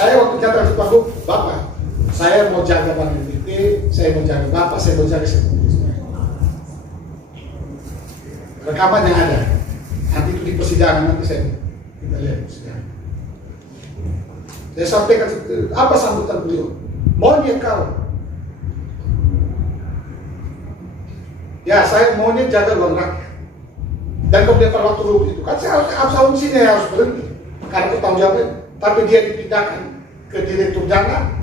Saya waktu nyata di panggung, Bapak, saya mau jaga Bank NTT, saya mau jaga Bapak, saya mau jaga semuanya. Rekaman yang ada, nanti itu di persidangan, nanti kita lihat persidangan. Saya sampaikan apa sambutan beliau? Maunya kau. Ya, saya maunya jaga uang rakyat. Dan kemudian pada waktu rugi itu, kan saya harus sini harus berhenti karena bertanggung jawabnya. Tapi dia dipindahkan ke direktur jangan.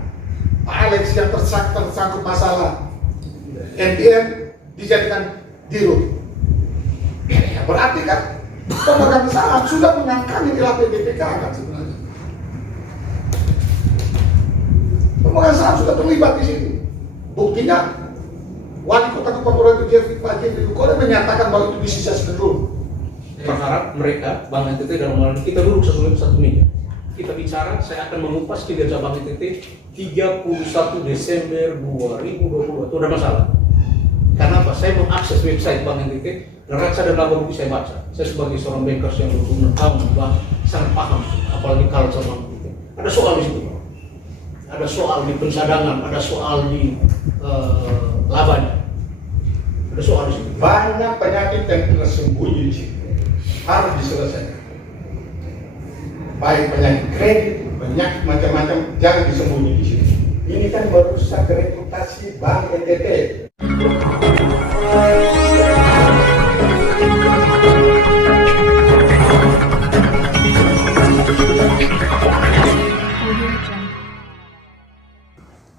Pak Alex yang tersangkut masalah NPM dijadikan dirut. Ya, berarti kan pemegang saham sudah mengangkat di lapor BPK kan sebenarnya. Pemegang saham sudah terlibat di sini. Buktinya Wali Kota Kepulauan itu Pak Jeffrey Ukore menyatakan bahwa itu disisa seluruh. Berharap mereka Bank NTT dalam hal ini kita duduk satu meja. Kita bicara, saya akan mengupas kinerja Bank NTT 31 Desember 2020. Itu ada masalah. Karena apa? Saya mengakses website Bank NTT, dan reksa dan laba rugi saya baca. Saya sebagai seorang bankers yang 26 tahun Bang, sangat paham, apalagi culture Bank NTT. Ada soal di situ, Bang. Ada soal di pencadangan, ada soal di labanya. Ada soal di situ. Banyak penyakit yang tersembunyi di situ harus diselesaikan. Baik penyakit kredit, penyakit macam-macam jangan disembunyi di situ. Ini kan merusak reputasi Bank NTT.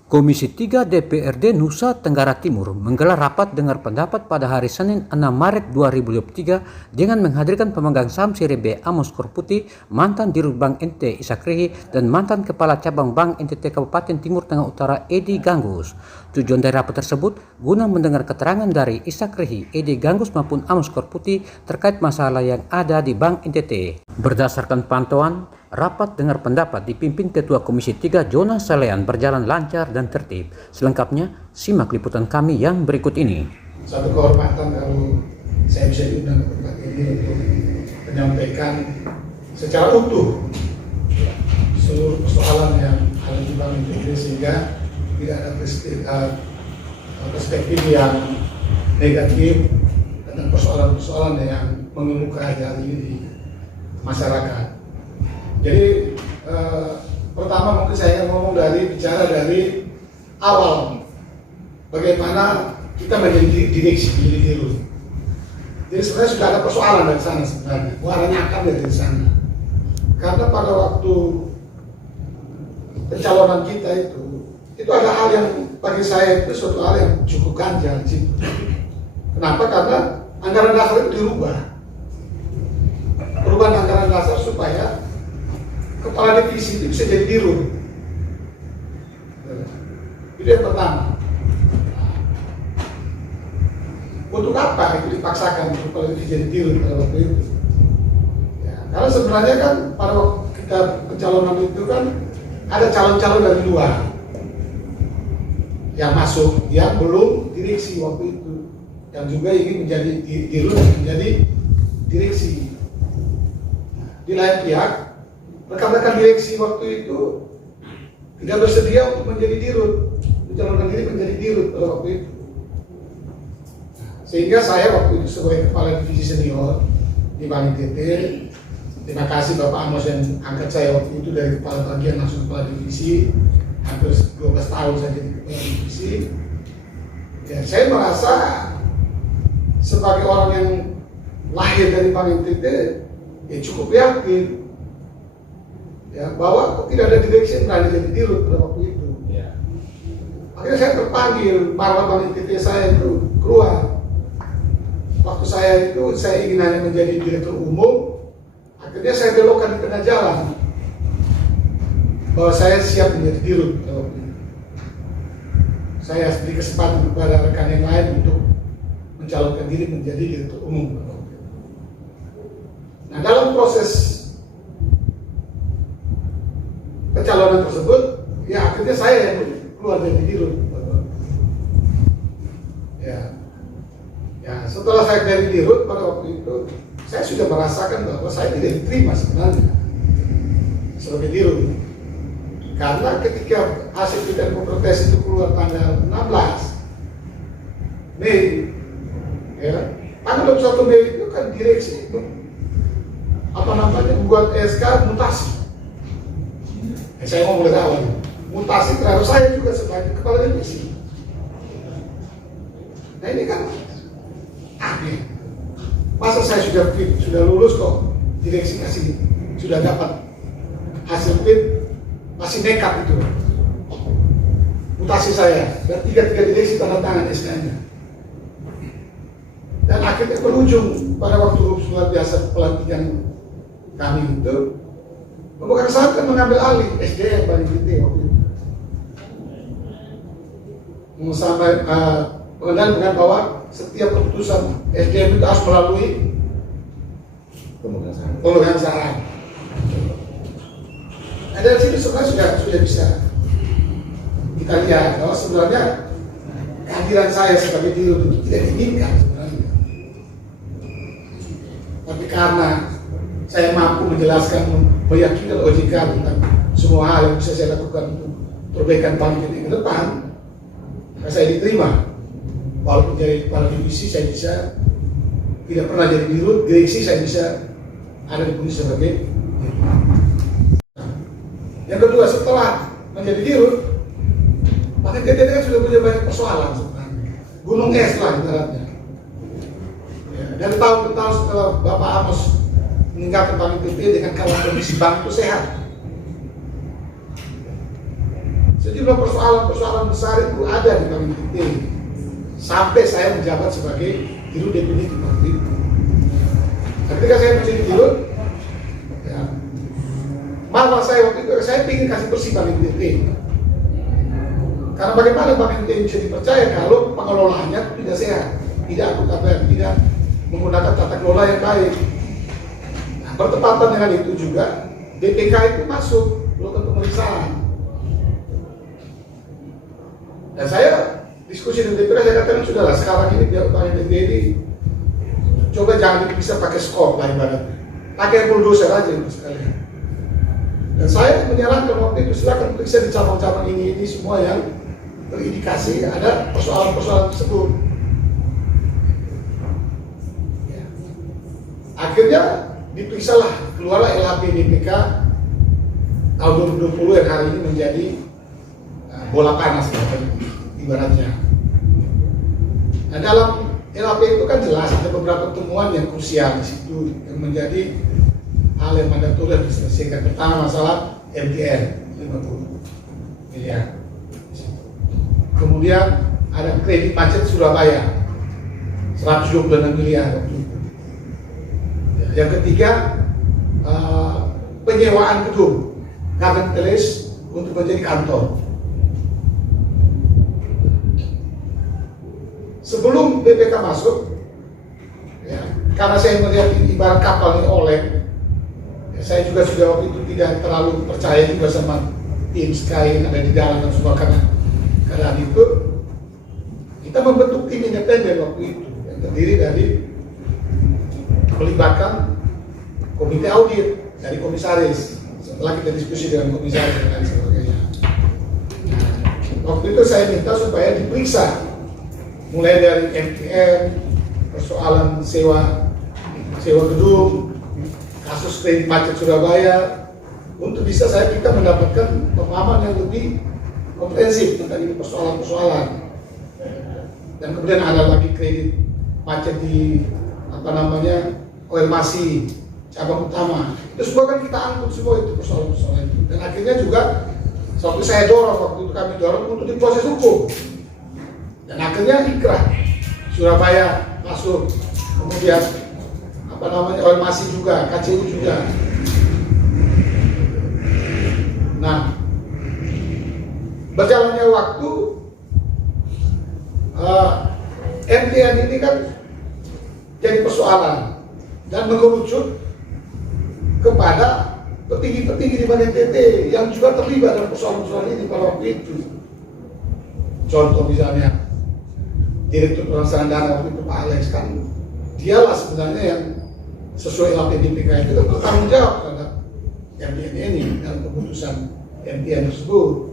Komisi 3 DPRD Nusa Tenggara Timur menggelar rapat dengar pendapat pada hari Senin 6 Maret 2023 dengan menghadirkan pemegang saham seri B Amos Korputi, mantan Dirut Bank NTT Ishak Rihi, dan mantan Kepala Cabang Bank NTT Kabupaten Timur Tengah Utara Edi Ganggus. Tujuan dari rapat tersebut guna mendengar keterangan dari Ishak Rihi, Edi Ganggus maupun Amos Korputi terkait masalah yang ada di Bank NTT. Berdasarkan pantauan, rapat dengar pendapat dipimpin Ketua Komisi 3 Jonas Salean berjalan lancar dan tertib. Selengkapnya, simak liputan kami yang berikut ini. Satu kehormatan kalau saya bisa diundang ke tempat ini untuk menyampaikan secara utuh seluruh persoalan yang ada di Bank NTT sehingga tidak ada perspektif yang negatif tentang persoalan-persoalan yang mengemuka hari ini di masyarakat. Jadi pertama mungkin saya ngomong bicara dari awal bagaimana kita menjadi direksi, menjadi dirut. Jadi sebenarnya sudah ada persoalan dari sana sebenarnya, muaranya akan dari sana. Karena pada waktu pencalonan kita itu ada hal yang bagi saya itu suatu hal yang cukup ganjal sih. Kenapa? Karena anggaran dasar itu dirubah. Perubahan anggaran dasar supaya kepala divisi itu bisa jadi dirut. Itu yang pertama. Untuk apa itu dipaksakan kepala divisi jadi dirut pada waktu itu? Ya, karena sebenarnya kan pada waktu kita pencalonan itu kan ada calon-calon dari luar yang masuk, yang belum direksi waktu itu, yang juga ingin menjadi dirut, menjadi direksi. Di lain pihak, rekan-rekan direksi waktu itu tidak bersedia untuk menjadi dirut, mencalonkan diri menjadi dirut pada waktu itu. Sehingga saya waktu itu sebagai kepala divisi senior di Bank NTT, terima kasih Bapak Amos yang angkat saya waktu itu dari kepala bagian langsung kepala divisi, hampir 12 tahun saya jadi kepala divisi. Ya, saya merasa sebagai orang yang lahir dari Bank NTT, ya cukup yakin ya bahwa tidak ada direksi yang berani jadi dirut pada waktu itu. Ya. Akhirnya saya terpanggil, marwah Bank NTT saya itu keluar. Waktu saya ingin hanya menjadi direktur umum, akhirnya saya belokkan di tengah jalan bahwa saya siap menjadi dirut pada waktu itu. Saya beri kesempatan kepada rekan yang lain untuk mencalonkan diri menjadi direktur umum pada waktu itu. Nah, dalam proses pencalonan tersebut, ya akhirnya saya yang keluar dari dirut. Ya, setelah saya dari dirut pada waktu itu, saya sudah merasakan bahwa saya tidak diterima sebenarnya sebagai dirut. Karena ketika hasil fit and proper test itu keluar tanggal 16 Mei, ya, tanggal 21 Mei itu kan direksi itu buat SK mutasi. Saya ngomong dari awal, mutasi terhadap saya juga sebagai kepala divisi. Nah ini kan aneh. Masa saya sudah fit, sudah lulus kok direksi kasih sudah dapat hasil fit masih nekat itu. Mutasi saya dan tiga direksi tanda tangan SK-nya. Dan akhirnya berujung pada waktu luar biasa pelantikan kami itu memegang saham kan mengambil alih SDM Bali PT waktu itu. Sampai pengendalian dengan bahwa setiap keputusan SDM itu harus melalui pemegang saham. Nah, dari situ sebenarnya sudah bisa kita lihat bahwa sebenarnya kehadiran saya sebagai dirut itu tidak diinginkan sebenarnya. Tapi karena saya mampu menjelaskan, meyakinkan OJK tentang semua hal yang bisa saya lakukan untuk perbaikan Bali PT ke depan, maka saya diterima. Walaupun jadi kepala divisi saya bisa tidak pernah jadi dirut, direksi saya bisa ada di posisi sebagai dirut. Yang kedua, setelah menjadi dirut, Bali PT kan sudah punya banyak persoalan sebenarnya. Gunung es lah ibaratnya. Ya, dari tahun ke tahun setelah Bapak Amos meningkatkan Bali PT dengan kawan kondisi bank itu sehat. Sejumlah persoalan besar itu ada di Bali PT sampai saya menjabat sebagai dirut definitif waktu itu. Nah, ketika saya menjadi dirut, ya, malah saya waktu itu saya ingin kasih bersih Bali PT. Karena bagaimana Bali PT bisa dipercaya kalau pengelolaannya tidak sehat, tidak akutabel, tidak menggunakan tata kelola yang baik. Nah, bertepatan dengan itu juga BPK itu masuk melakukan pemeriksaan. Dan saya diskusi dengan DPR, saya katakan sudahlah sekarang ini biar Bali PT ini coba jangan bisa pakai skop lah ibaratnya, pakai bulldozer aja itu sekalian. Dan saya menyarankan waktu itu silakan periksa di cabang-cabang ini semua yang terindikasi ada persoalan-persoalan tersebut. Ya. Akhirnya diperiksalah, keluarlah LHP BPK tahun 2020 yang hari ini menjadi bola panas ibaratnya. Nah, dalam LHP itu kan jelas ada beberapa temuan yang krusial di situ yang menjadi hal yang mandatori diselesaikan. Pertama masalah MTR 50 miliar. Kemudian ada kredit macet Surabaya 126 miliar waktu itu. Yang ketiga penyewaan gedung Garden Place untuk menjadi kantor. Sebelum BPK masuk, ya, karena saya melihat ibarat kapal ini oleng, ya, saya juga sudah waktu itu tidak terlalu percaya juga sama tim Sky yang ada di dalam dan semua karena itu kita membentuk tim independen waktu itu yang terdiri dari melibatkan komite audit dari komisaris. Setelah kita diskusi dengan komisaris dan lain sebagainya, waktu itu saya minta supaya diperiksa mulai dari MTN, persoalan sewa gedung, kasus kredit macet Surabaya, untuk bisa kita mendapatkan pemahaman yang lebih komprehensif tentang ini persoalan-persoalan. Dan kemudian ada lagi kredit macet di Oilmasi cabang utama. Itu semua kan kita angkut semua itu persoalan-persoalan itu. Dan akhirnya juga waktu saya dorong, waktu itu kami dorong untuk diproses hukum. Dan akhirnya ikrah Surabaya masuk, kemudian Oilmasi juga, KCU juga. Nah, berjalannya waktu MTN ini kan jadi persoalan dan mengerucut kepada petinggi-petinggi di Bali PT yang juga terlibat dalam persoalan-persoalan ini pada waktu itu. Contoh misalnya Direktur Pelaksanaan Dana waktu itu Pak Alex, kan dialah sebenarnya yang sesuai LHP BPK itu bertanggung jawab terhadap MTN ini dalam keputusan MTN tersebut.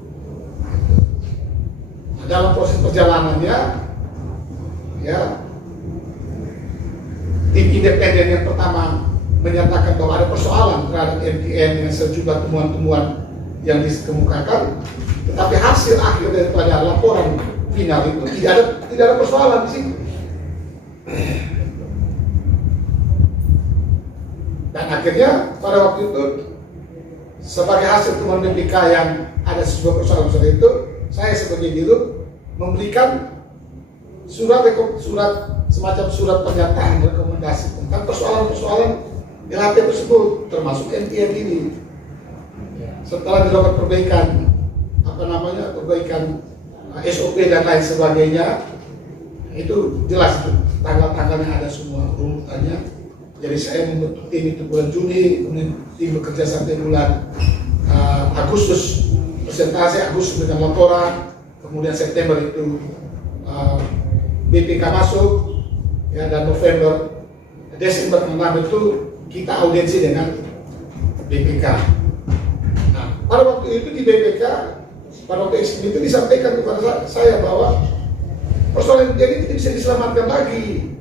Nah, dalam proses perjalanannya, ya, tim independen yang pertama menyatakan bahwa ada persoalan terhadap MTN dengan sejumlah temuan-temuan yang dikemukakan, tetapi hasil akhir daripada laporan final itu tidak ada persoalan di situ. Dan akhirnya pada waktu itu sebagai hasil temuan BPK yang ada sebuah persoalan seperti itu, saya sebagai dirut memberikan semacam surat pernyataan rekomendasi tentang persoalan-persoalan LHP tersebut, termasuk MTN ini. Setelah dilakukan perbaikan, perbaikan SOP dan lain sebagainya, itu jelas itu tanggal-tanggalnya ada semua urutannya. Jadi saya membentuk tim itu bulan Juni, kemudian tim bekerja sampai bulan Agustus, presentasi Agustus dengan laporan, kemudian September itu BPK masuk, ya, dan November, Desember 6 itu kita audiensi dengan BPK. Nah, pada waktu itu di BPK, pada waktu itu disampaikan kepada saya bahwa persoalan jadi tidak bisa diselamatkan lagi.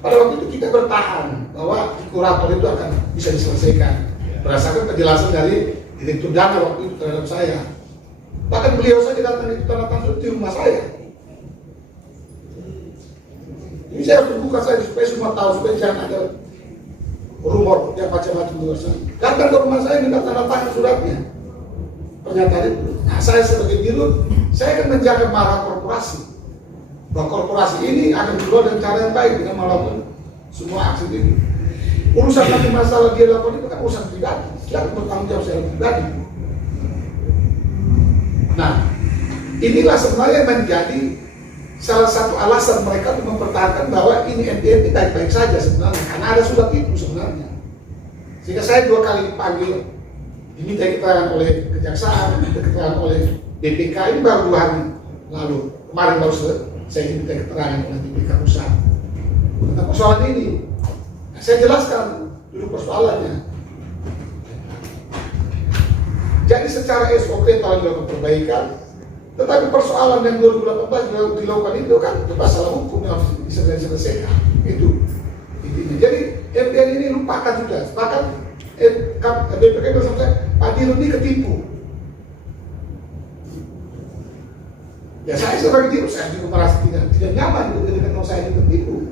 Pada waktu itu kita bertahan bahwa kurator itu akan bisa diselesaikan berdasarkan penjelasan dari Direktur Dana waktu itu terhadap saya. Bahkan beliau saja datang itu tanda tangan di rumah saya. Ini saya harus terbuka saja supaya semua tahu, supaya jangan ada rumor yang macam-macam di luar sana. Datang ke rumah saya minta tanda tangan suratnya, pernyataan itu. Nah, saya sebagai dirut, saya akan menjaga marah korporasi, bahwa korporasi ini akan keluar dengan cara yang baik dengan melakukan semua aksi ini. Urusan nanti masalah dia lakukan itu kan urusan pribadi, dia akan bertanggung jawab secara pribadi. Nah, inilah sebenarnya menjadi salah satu alasan mereka untuk mempertahankan bahwa ini MTN baik-baik saja sebenarnya, karena ada surat itu sebenarnya. Sehingga saya 2 kali dipanggil, diminta keterangan oleh kejaksaan, diminta keterangan oleh BPK, ini baru 2 hari lalu. Kemarin baru saya diminta keterangan oleh BPK Pusat tentang persoalan ini. Nah, saya jelaskan dulu persoalannya. Jadi secara SOP telah dilakukan perbaikan, tetapi persoalan yang 2018 dilakukan itu kan masalah hukum yang harus diselesaikan. Itu intinya. Jadi MTN ini lupakan sudah. Bahkan BPK bersama saya, Pak Dirut ini ketipu. Ya saya sebagai dirut, saya juga merasa tidak nyaman ketika saya ditipu.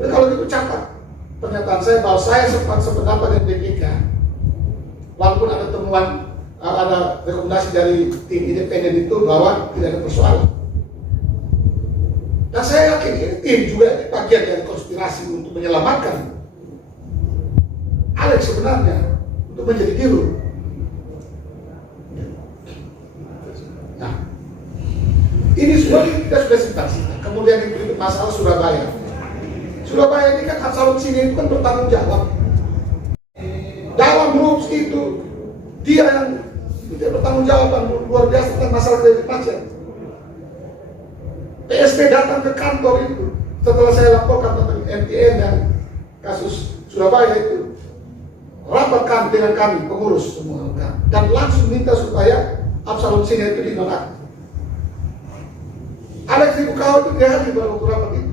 Tapi kalau itu catat pernyataan saya bahwa saya sempat sependapat dengan BPK, walaupun ada temuan, ada rekomendasi dari tim independen itu bahwa tidak ada persoalan. Dan saya yakin ini tim juga ini bagian dari konspirasi untuk menyelamatkan Alex sebenarnya untuk menjadi dirut. Nah, ini semua kita sudah simpan. Kemudian yang berikut masalah Surabaya. Surabaya ini kan Absalom sini itu kan bertanggung jawab. Dalam rules itu dia yang tidak bertanggung jawab luar biasa tentang masalah kredit macet. PSP datang ke kantor itu setelah saya laporkan tentang MTN dan kasus Surabaya itu, rapatkan dengan kami pengurus semua dan langsung minta supaya Absalom sini itu dinonaktifkan. Alex Dibukau itu dia hadir dalam waktu rapat itu.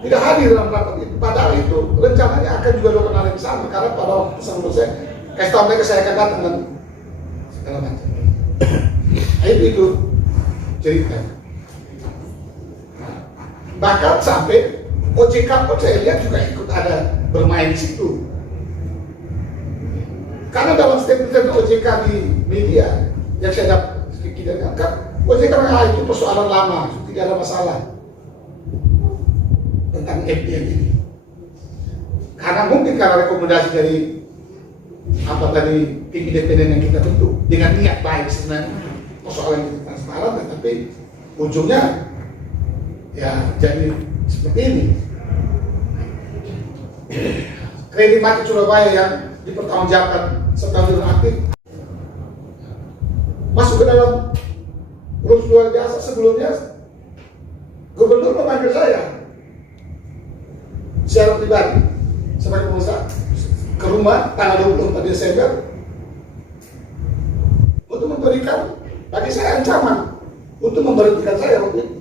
Tidak hadir dalam rapat itu, padahal itu rencananya akan juga dilakukan hal yang sama, karena pada waktu sama saya kasih tahu mereka saya akan datang dan segala macam. Itu cerita. Bahkan sampai OJK pun saya lihat juga ikut ada bermain di situ. Karena dalam statement OJK di media yang saya dapat sedikit kan, OJK itu persoalan lama, tidak ada masalah tentang MTN ini. Karena mungkin karena rekomendasi dari tim independen yang kita bentuk dengan niat baik sebenarnya, persoalan yang transparan, tetapi ujungnya ya jadi seperti ini. Kredit macet Surabaya yang dipertanggungjawabkan setelah aktif masuk ke dalam urus luar biasa. Sebelumnya gubernur memanggil saya secara pribadi, sebagai pengusaha ke rumah tanggal 24 Desember untuk memberikan, bagi saya ancaman untuk memberhentikan saya waktu itu.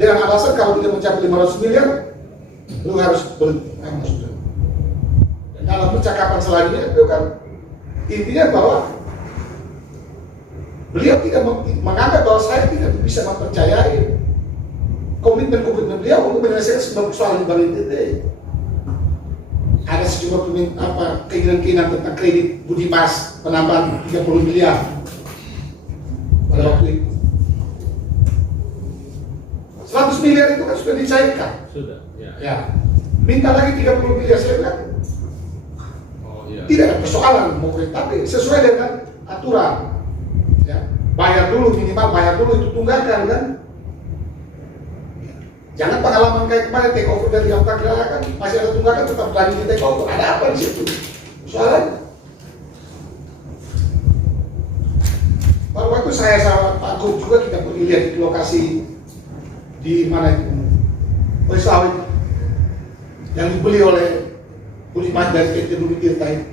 Dengan alasan kalau tidak mencapai 500 miliar, lu harus berhenti. Sudah. Dan dalam percakapan selanjutnya itu kan intinya bahwa beliau tidak menganggap bahwa saya tidak bisa mempercayai komitmen beliau untuk menyelesaikan semua persoalan di Bank NTT. Ada sejumlah keinginan-keinginan tentang kredit budi pas penambahan 30 miliar pada waktu itu. 100 miliar itu kan sudah dicairkan. Sudah, ya. Ya. Minta lagi 30 miliar, saya bilang. Oh, iya. Tidak ada persoalan mau tapi sesuai dengan aturan. Ya. Bayar dulu, minimal bayar dulu, itu tunggakan kan. Ya. Jangan pengalaman kayak kemarin take over dari yang kan masih ada tunggakan tetap berani di take over. Ada apa di situ? Soalnya pada waktu saya sama Pak Gub juga kita pergi lihat di lokasi di mana itu, sawit yang dibeli oleh Budiman dari PT Bumi Tirta itu.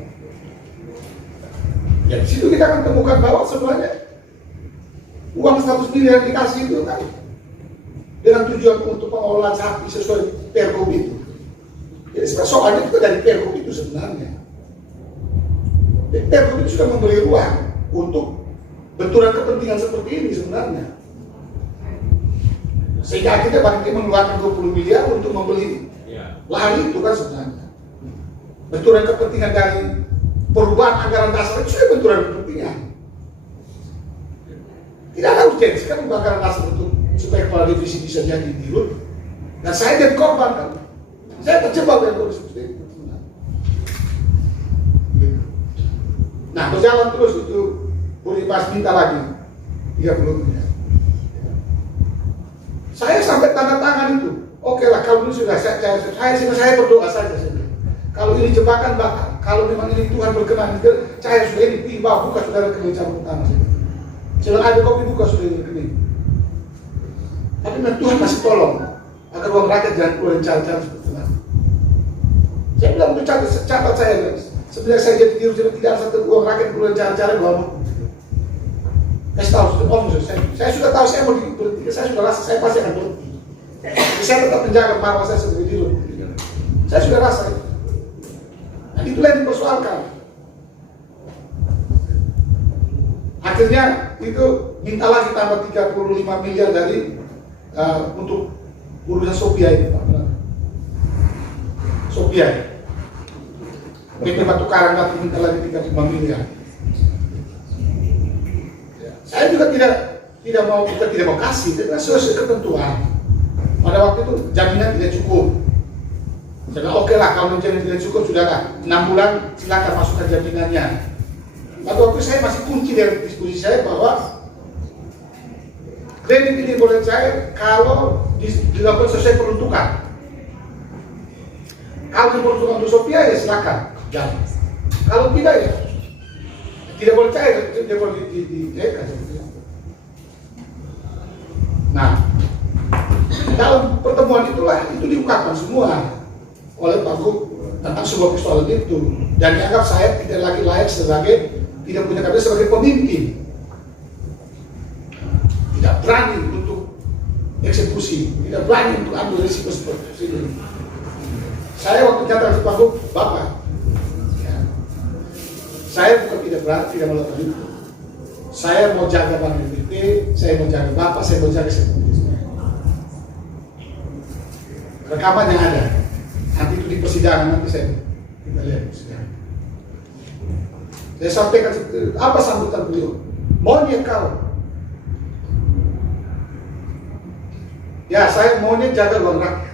Ya di situ kita akan temukan bahwa sebenarnya uang 100 miliar yang dikasih itu kan dengan tujuan untuk pengelolaan sapi sesuai Pergub itu. Jadi soalnya itu dari Pergub itu sebenarnya. Pergub itu sudah memberi ruang untuk benturan kepentingan seperti ini sebenarnya. Sehingga akhirnya Bank NTT mengeluarkan 20 miliar untuk membeli lahan itu kan sebenarnya. Benturan kepentingan dari perubahan anggaran dasar itu sudah benturan kepentingan. Tidak ada urgensi kan anggaran dasar untuk supaya kepala divisi bisa jadi dirut. Dan saya jadi korban kan. Saya terjebak dengan kondisi seperti itu. Nah berjalan terus itu Budiman minta lagi 30 miliar. Saya sampai tanda tangan itu. Oke lah, kalau ini sudah saya berdoa saja. Kalau ini jebakan bakal, kalau memang ini Tuhan berkenan, saya sudah ini tiba buka saudara rekening cabut utama saya. Silakan ada kopi buka sudah ini rekening. Tapi Tuhan masih tolong agar uang rakyat jangan keluar cara-cara seperti itu. Saya bilang untuk catat saya guys. Sebenarnya saya jadi diri tidak ada satu uang rakyat keluar cara-cara bahwa saya tahu sudah saya sudah tahu saya mau berhenti, saya sudah rasa saya pasti akan berhenti. Tapi saya tetap menjaga marwah saya sebagai diri. Saya sudah rasa itu. Dan itulah yang dipersoalkan. Akhirnya itu minta lagi tambah 35 miliar dari untuk urusan Sophia itu Pak. Sophia. PT Batu Karang Batu minta lagi 35 miliar. Saya juga tidak mau kasih, karena sesuai ketentuan. Pada waktu itu jaminan tidak cukup. Saya bilang oke lah, kalau jaminan tidak cukup sudah lah 6 bulan silakan masukkan jaminannya. Pada waktu saya masih kunci dari diskusi saya bahwa kredit ini boleh cair kalau dilakukan sesuai peruntukan. Kalau diperuntukkan untuk Sophia ya silakan jamin. Kalau tidak ya tidak boleh cair, tidak boleh dicairkan. Nah, dalam pertemuan itulah itu diungkapkan semua oleh Pak Gub tentang sebuah persoalan itu, dan dianggap saya tidak lagi layak sebagai tidak punya kader sebagai pemimpin, tidak berani untuk eksekusi, tidak berani untuk ambil risiko seperti ini. Saya waktu nyata Pak Gub, Bapak. Saya bukan tidak berani, tidak melakukan itu. Saya mau jaga Bank NTT, saya mau jaga Bapak, saya mau jaga semuanya. Rekaman yang ada, nanti itu di persidangan nanti kita lihat persidangan. Saya sampaikan apa sambutan beliau. Maunya kau. Ya saya maunya jaga uang rakyat.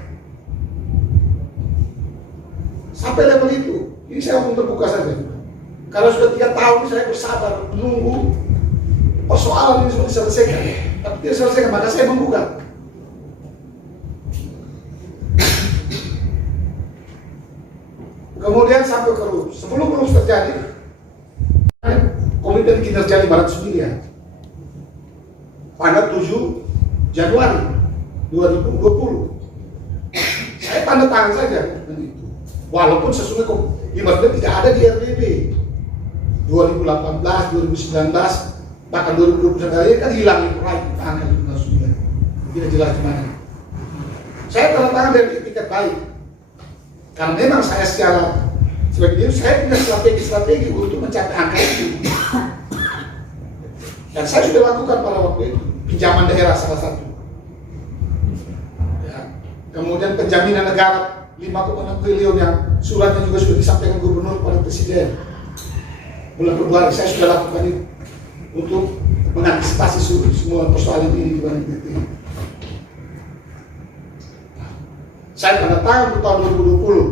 Sampai level itu, ini saya mau terbuka saja. Kalau sudah 3 tahun saya bersabar menunggu persoalan ini sudah diselesaikan, tapi tidak selesaikan, maka saya menggugat. Kemudian sampai ke RUPS. Sebelum RUPS terjadi, komitmen kinerja 500 miliar pada 7 Januari 2020. saya tanda tangan saja dokumen itu. Walaupun sesungguhnya Kominfo tidak ada di RDB 2018, 2019, bahkan 2021 kan hilang itu right, angka itu maksudnya tidak jelas di mana. Saya tanda tangan dari etiket baik, karena memang saya sebagai diri saya punya strategi untuk mencapai angka itu. Dan saya sudah lakukan pada waktu itu pinjaman daerah salah satu. Ya. Kemudian penjaminan negara 5,6 triliun yang suratnya juga sudah disampaikan gubernur pada presiden. Bulan Februari saya sudah lakukan itu untuk mengantisipasi semua persoalan ini di Bank NTT. Saya tanda tangan untuk tahun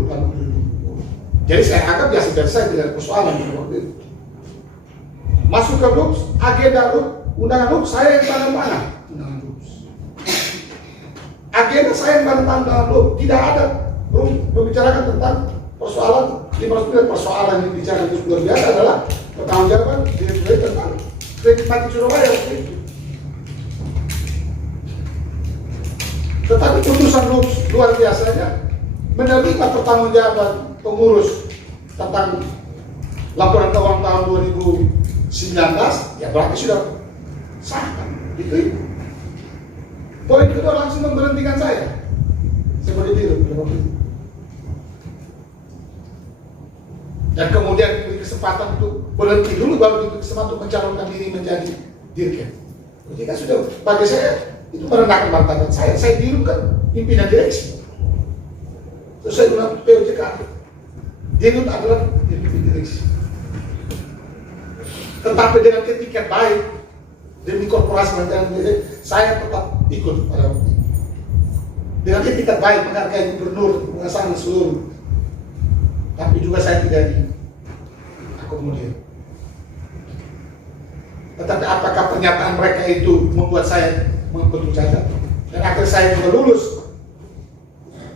2020. Jadi saya anggap biasa-biasa tidak ada persoalan di waktu itu. Masuk ke RUPS, agenda RUPS, undangan RUPS, saya yang tanda tangan undangan RUPS. Agenda saya yang tanda tangan dalam RUPS, tidak ada membicarakan tentang persoalan 500 persoalan yang dibicarakan itu luar biasa adalah pertanggungjawaban direktur tentang kredit mati Surabaya waktu itu. Tetapi putusan RUPS luar biasanya menerima pertanggungjawaban pengurus tentang laporan keuangan tahun 2019, ya berarti sudah sah kan? Itu. Poin kedua langsung memberhentikan saya sebagai direktur. Dan kemudian diberi kesempatan untuk berhenti dulu, baru diberi kesempatan untuk mencalonkan diri menjadi dirjen. Jadi kan sudah bagi saya itu merendahkan martabat saya. Saya dulu kan pimpinan direksi. Terus saya bilang POJK. Dirut adalah pimpinan direksi. Tetapi dengan etiket baik demi korporasi dan saya tetap ikut pada waktu itu. Dengan etiket baik menghargai gubernur, pengasahan seluruh. Tapi juga saya tidak diakomodir. Tetapi apakah pernyataan mereka itu membuat saya betul cacat? Dan akhirnya saya juga lulus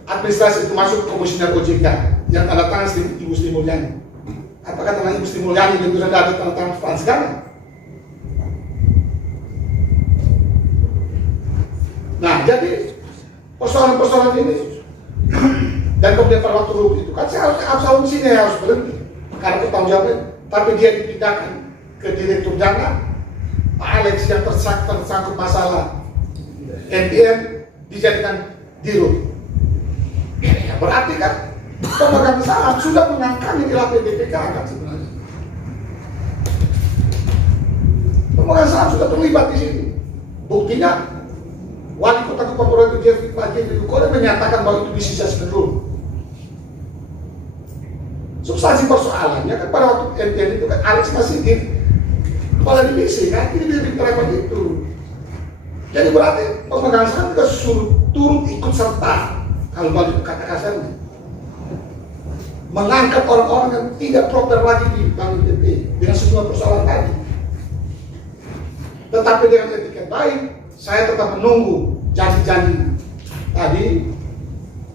administrasi itu masuk komisioner OJK yang tanda tangan Ibu Sri Mulyani. Apakah tangan Ibu Sri Mulyani dan tidak ada tanda tangan Frans Gana? Nah, jadi persoalan-persoalan ini dan kemudian pada waktu RUPS itu kan saya harus sini harus berhenti karena pertanggungjawaban. Tapi dia dipindahkan ke direktur jangan Pak Alex yang tersangkut masalah NPN dijadikan dirut. Ya, berarti kan pemegang saham sudah mengangkangi di lapor BPK kan sebenarnya. Pemegang saham sudah terlibat di sini. Buktinya Wali Kota Kepulauan Riau Pak Jeffrey Ukore menyatakan bahwa itu disisa dulu. Substansi persoalannya kan pada waktu NPN itu kan Alex masih di kepala divisi kan, ini dia diterapkan itu. Jadi berarti pemegang saham juga turut ikut serta kalau balik kata kasarnya mengangkat orang-orang yang tidak proper lagi di Bank NTT dengan semua persoalan tadi. Tetapi dengan etiket baik, saya tetap menunggu janji-janji tadi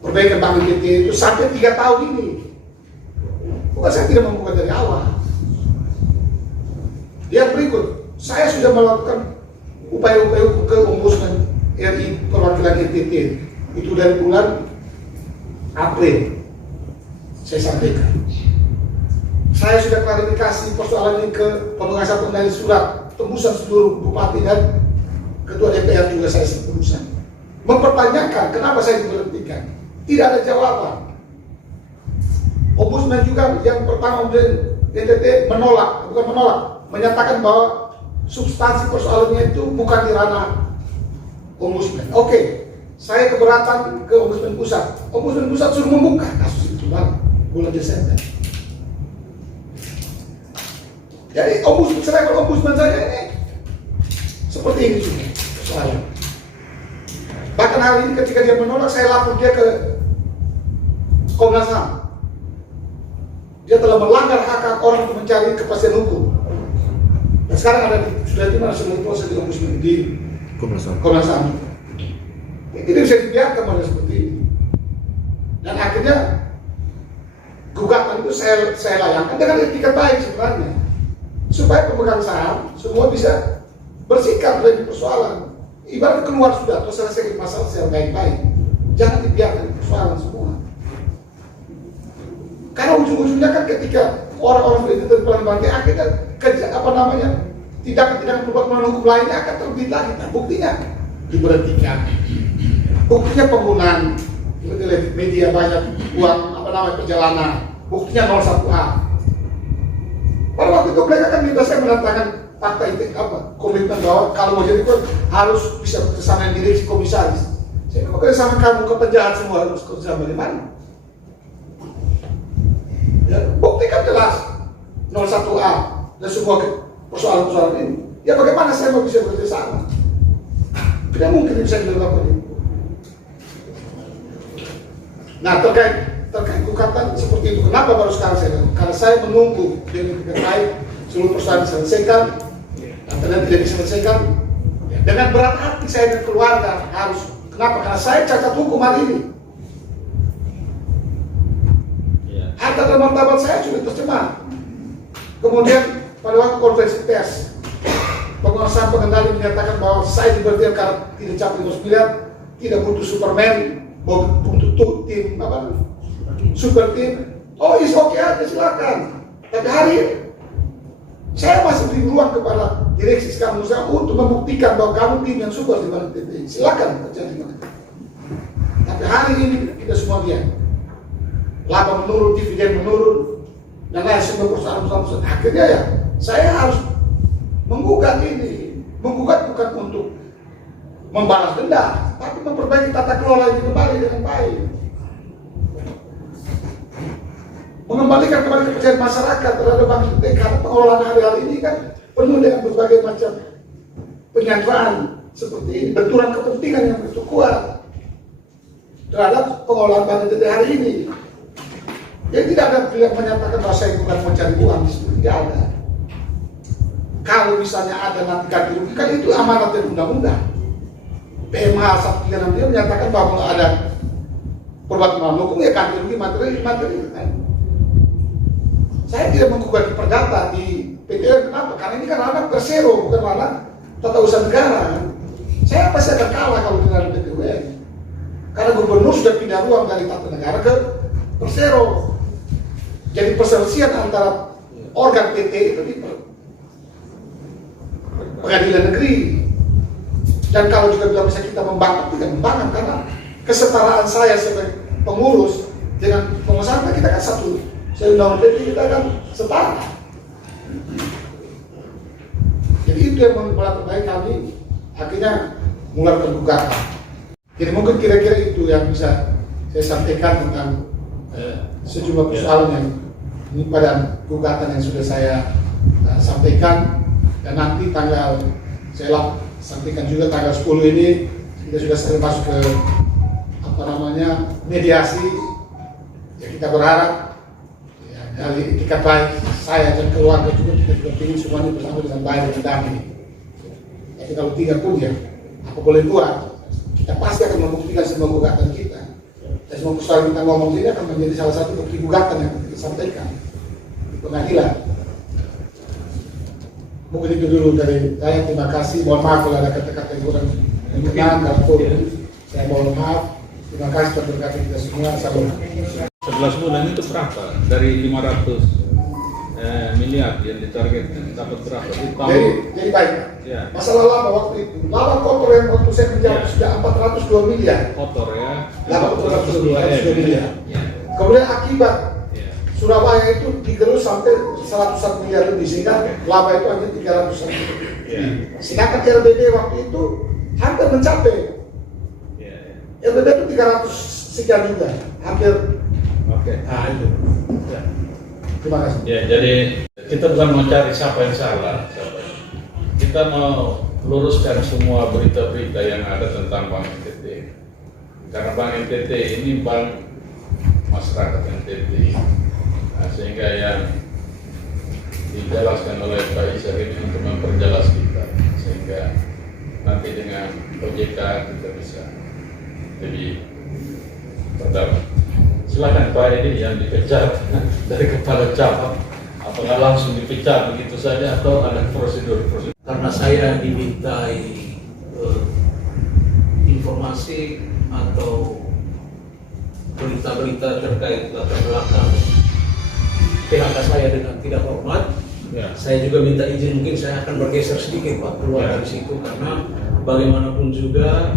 perbaikan Bank NTT itu sampai 3 tahun ini. Bukan saya tidak membuka dari awal. Yang berikut, saya sudah melakukan upaya-upaya ke Ombudsman RI perwakilan NTT itu dari bulan April. Saya sampaikan. Saya sudah klarifikasi persoalan ini ke pemegang saham dari surat tembusan seluruh bupati dan ketua DPR juga saya tembusan. Mempertanyakan kenapa saya diberhentikan. Tidak ada jawaban. Ombudsman juga yang pertama NTT menyatakan bahwa substansi persoalannya itu bukan di ranah Ombudsman. Oke, saya keberatan ke Ombudsman Pusat. Ombudsman Pusat suruh membuka kasus itu bulan Desember. Jadi ombudsman saya ini seperti ini juga persoalan. Bahkan hari ini ketika dia menolak, saya lapor dia ke Komnas HAM. Dia telah melanggar hak orang untuk mencari kepastian hukum. Dan sekarang sudah dimana semua proses di Ombudsman di Komnas HAM. Tidak bisa dibiarkan pada seperti ini. Dan akhirnya gugatan itu saya layangkan dengan etika baik sebenarnya, supaya pemegang saham semua bisa bersikap dari persoalan. Ibarat keluar sudah atau selesai masalah secara baik-baik. Jangan dibiarkan persoalan semua. ujungnya kan ketika orang-orang itu terpelan bantai akhirnya tidak berbuat melawan hukum lainnya akan terbit lagi. Nah, buktinya diberhentikan, buktinya penggunaan media banyak uang perjalanan, buktinya 01A. Pada waktu itu mereka kan minta saya menandakan fakta itu komitmen bahwa kalau mau jadi harus bisa bersama direksi komisaris. Saya bilang kerjasama kamu ke penjahat semua harus kerjasama di mana? Ya, bukti kan jelas 01A dan semua persoalan-persoalan ini. Ya bagaimana saya mau bisa bekerja sama? Tidak mungkin bisa dilakukan itu. Nah terkait gugatan seperti itu, kenapa baru sekarang saya lakukan? Karena saya menunggu dengan terkait seluruh persoalan diselesaikan, dan ternyata tidak diselesaikan. Ya, dengan berat hati saya dan keluarga harus. Kenapa? Karena saya cacat hukum hari ini. Harta dan martabat saya sudah tercemar. Kemudian pada waktu konferensi pers, penguasa pengendali menyatakan bahwa saya diberhentikan karena tidak capai 2 miliar, tidak butuh Superman, butuh tim super tim. Oh, is oke aja, silakan. Tapi hari ini saya masih beri ruang kepada direksi sekarang usaha untuk membuktikan bahwa kamu tim yang super di mana TTI. Silakan kerja di mana. Tapi hari ini kita semua lihat laba menurun, dividen menurun, dan lain semua persoalan. Akhirnya ya saya harus menggugat ini. Menggugat bukan untuk membalas dendam, tapi memperbaiki tata kelola ini kembali dengan baik. Mengembalikan kembali kepercayaan masyarakat terhadap Bank Indonesia, karena pengelolaan hari-hari ini kan penuh dengan berbagai macam penyanderaan seperti ini, benturan kepentingan yang begitu kuat terhadap pengelolaan Bank Indonesia hari ini. Jadi tidak ada yang menyatakan bahwa saya bukan mencari uang, tidak ada. Kalau misalnya ada nanti ganti rugi, kan itu amanat dari undang-undang. PMH 136 dia menyatakan bahwa ada perbuatan melawan hukum ya ganti rugi materi kan. Saya tidak menggugat di perdata di PTN, kenapa? Karena ini kan ranah persero, bukan ranah tata usaha negara. Saya pasti akan kalah kalau tidak ada PTN. Karena gubernur sudah pindah ruang dari tata negara ke persero. Jadi perselisihan antara organ PT itu di pengadilan negeri. Dan kalau juga tidak bisa kita membangkang, tidak membangkang karena kesetaraan saya sebagai pengurus dengan pengusaha kita kan satu. Saya undang PT kita kan setara. Jadi itu yang membuat baik kami akhirnya mengeluarkan gugatan. Jadi mungkin kira-kira itu yang bisa saya sampaikan tentang sejumlah persoalan yang ini pada gugatan yang sudah saya sampaikan, dan nanti saya sampaikan juga tanggal 10 ini kita sudah sering masuk ke mediasi. Ya, kita berharap ya, dari etikat baik saya dan keluarga juga kita ingin semuanya bersama dengan baik dan damai. Tapi kalau tidak pun ya apa boleh buat, kita pasti akan membuktikan semua gugatan kita. Dan semua persoalan kita ngomong ini akan menjadi salah satu bukti gugatan yang kita sampaikan di pengadilan. Mungkin itu dulu dari saya. Terima kasih. Mohon maaf kalau ada kata-kata yang kurang berkenan ataupun saya mohon maaf. Terima kasih telah berkati kita semua. Salam. 11 bulan itu berapa? Dari 500 miliar yang ditargetkan dapat berapa? Jadi baik. Ya. Masalah laba waktu itu, laba kotor yang waktu saya menjawab sudah 402 miliar. Kotor ya. Laba kotor 402 miliar. Ya. Kemudian akibat Ya. Surabaya itu digerus sampai 100 miliar lebih, sehingga laba itu hanya 300 miliar. Ya. Sedangkan RBD waktu itu hampir mencapai. Ya. RBD itu 300 sekian juga, hampir. Oke. Nah itu. Ya. Terima kasih. Ya, jadi kita bukan mencari siapa yang salah. Kita mau luruskan semua berita-berita yang ada tentang Bank NTT. Karena Bank NTT ini bank masyarakat NTT. Nah, sehingga yang dijelaskan oleh Pak Isar ini untuk memperjelas kita, sehingga nanti dengan OJK kita bisa lebih terdapat. Silakan Pak, ini yang dipecat dari kepala cabang, apakah langsung dipecat begitu saja atau ada prosedur? Karena saya dimintai informasi atau berita-berita terkait latar belakang PHK saya dengan tidak hormat. Ya. Saya juga minta izin, mungkin saya akan bergeser sedikit Pak keluar dari situ, karena bagaimanapun juga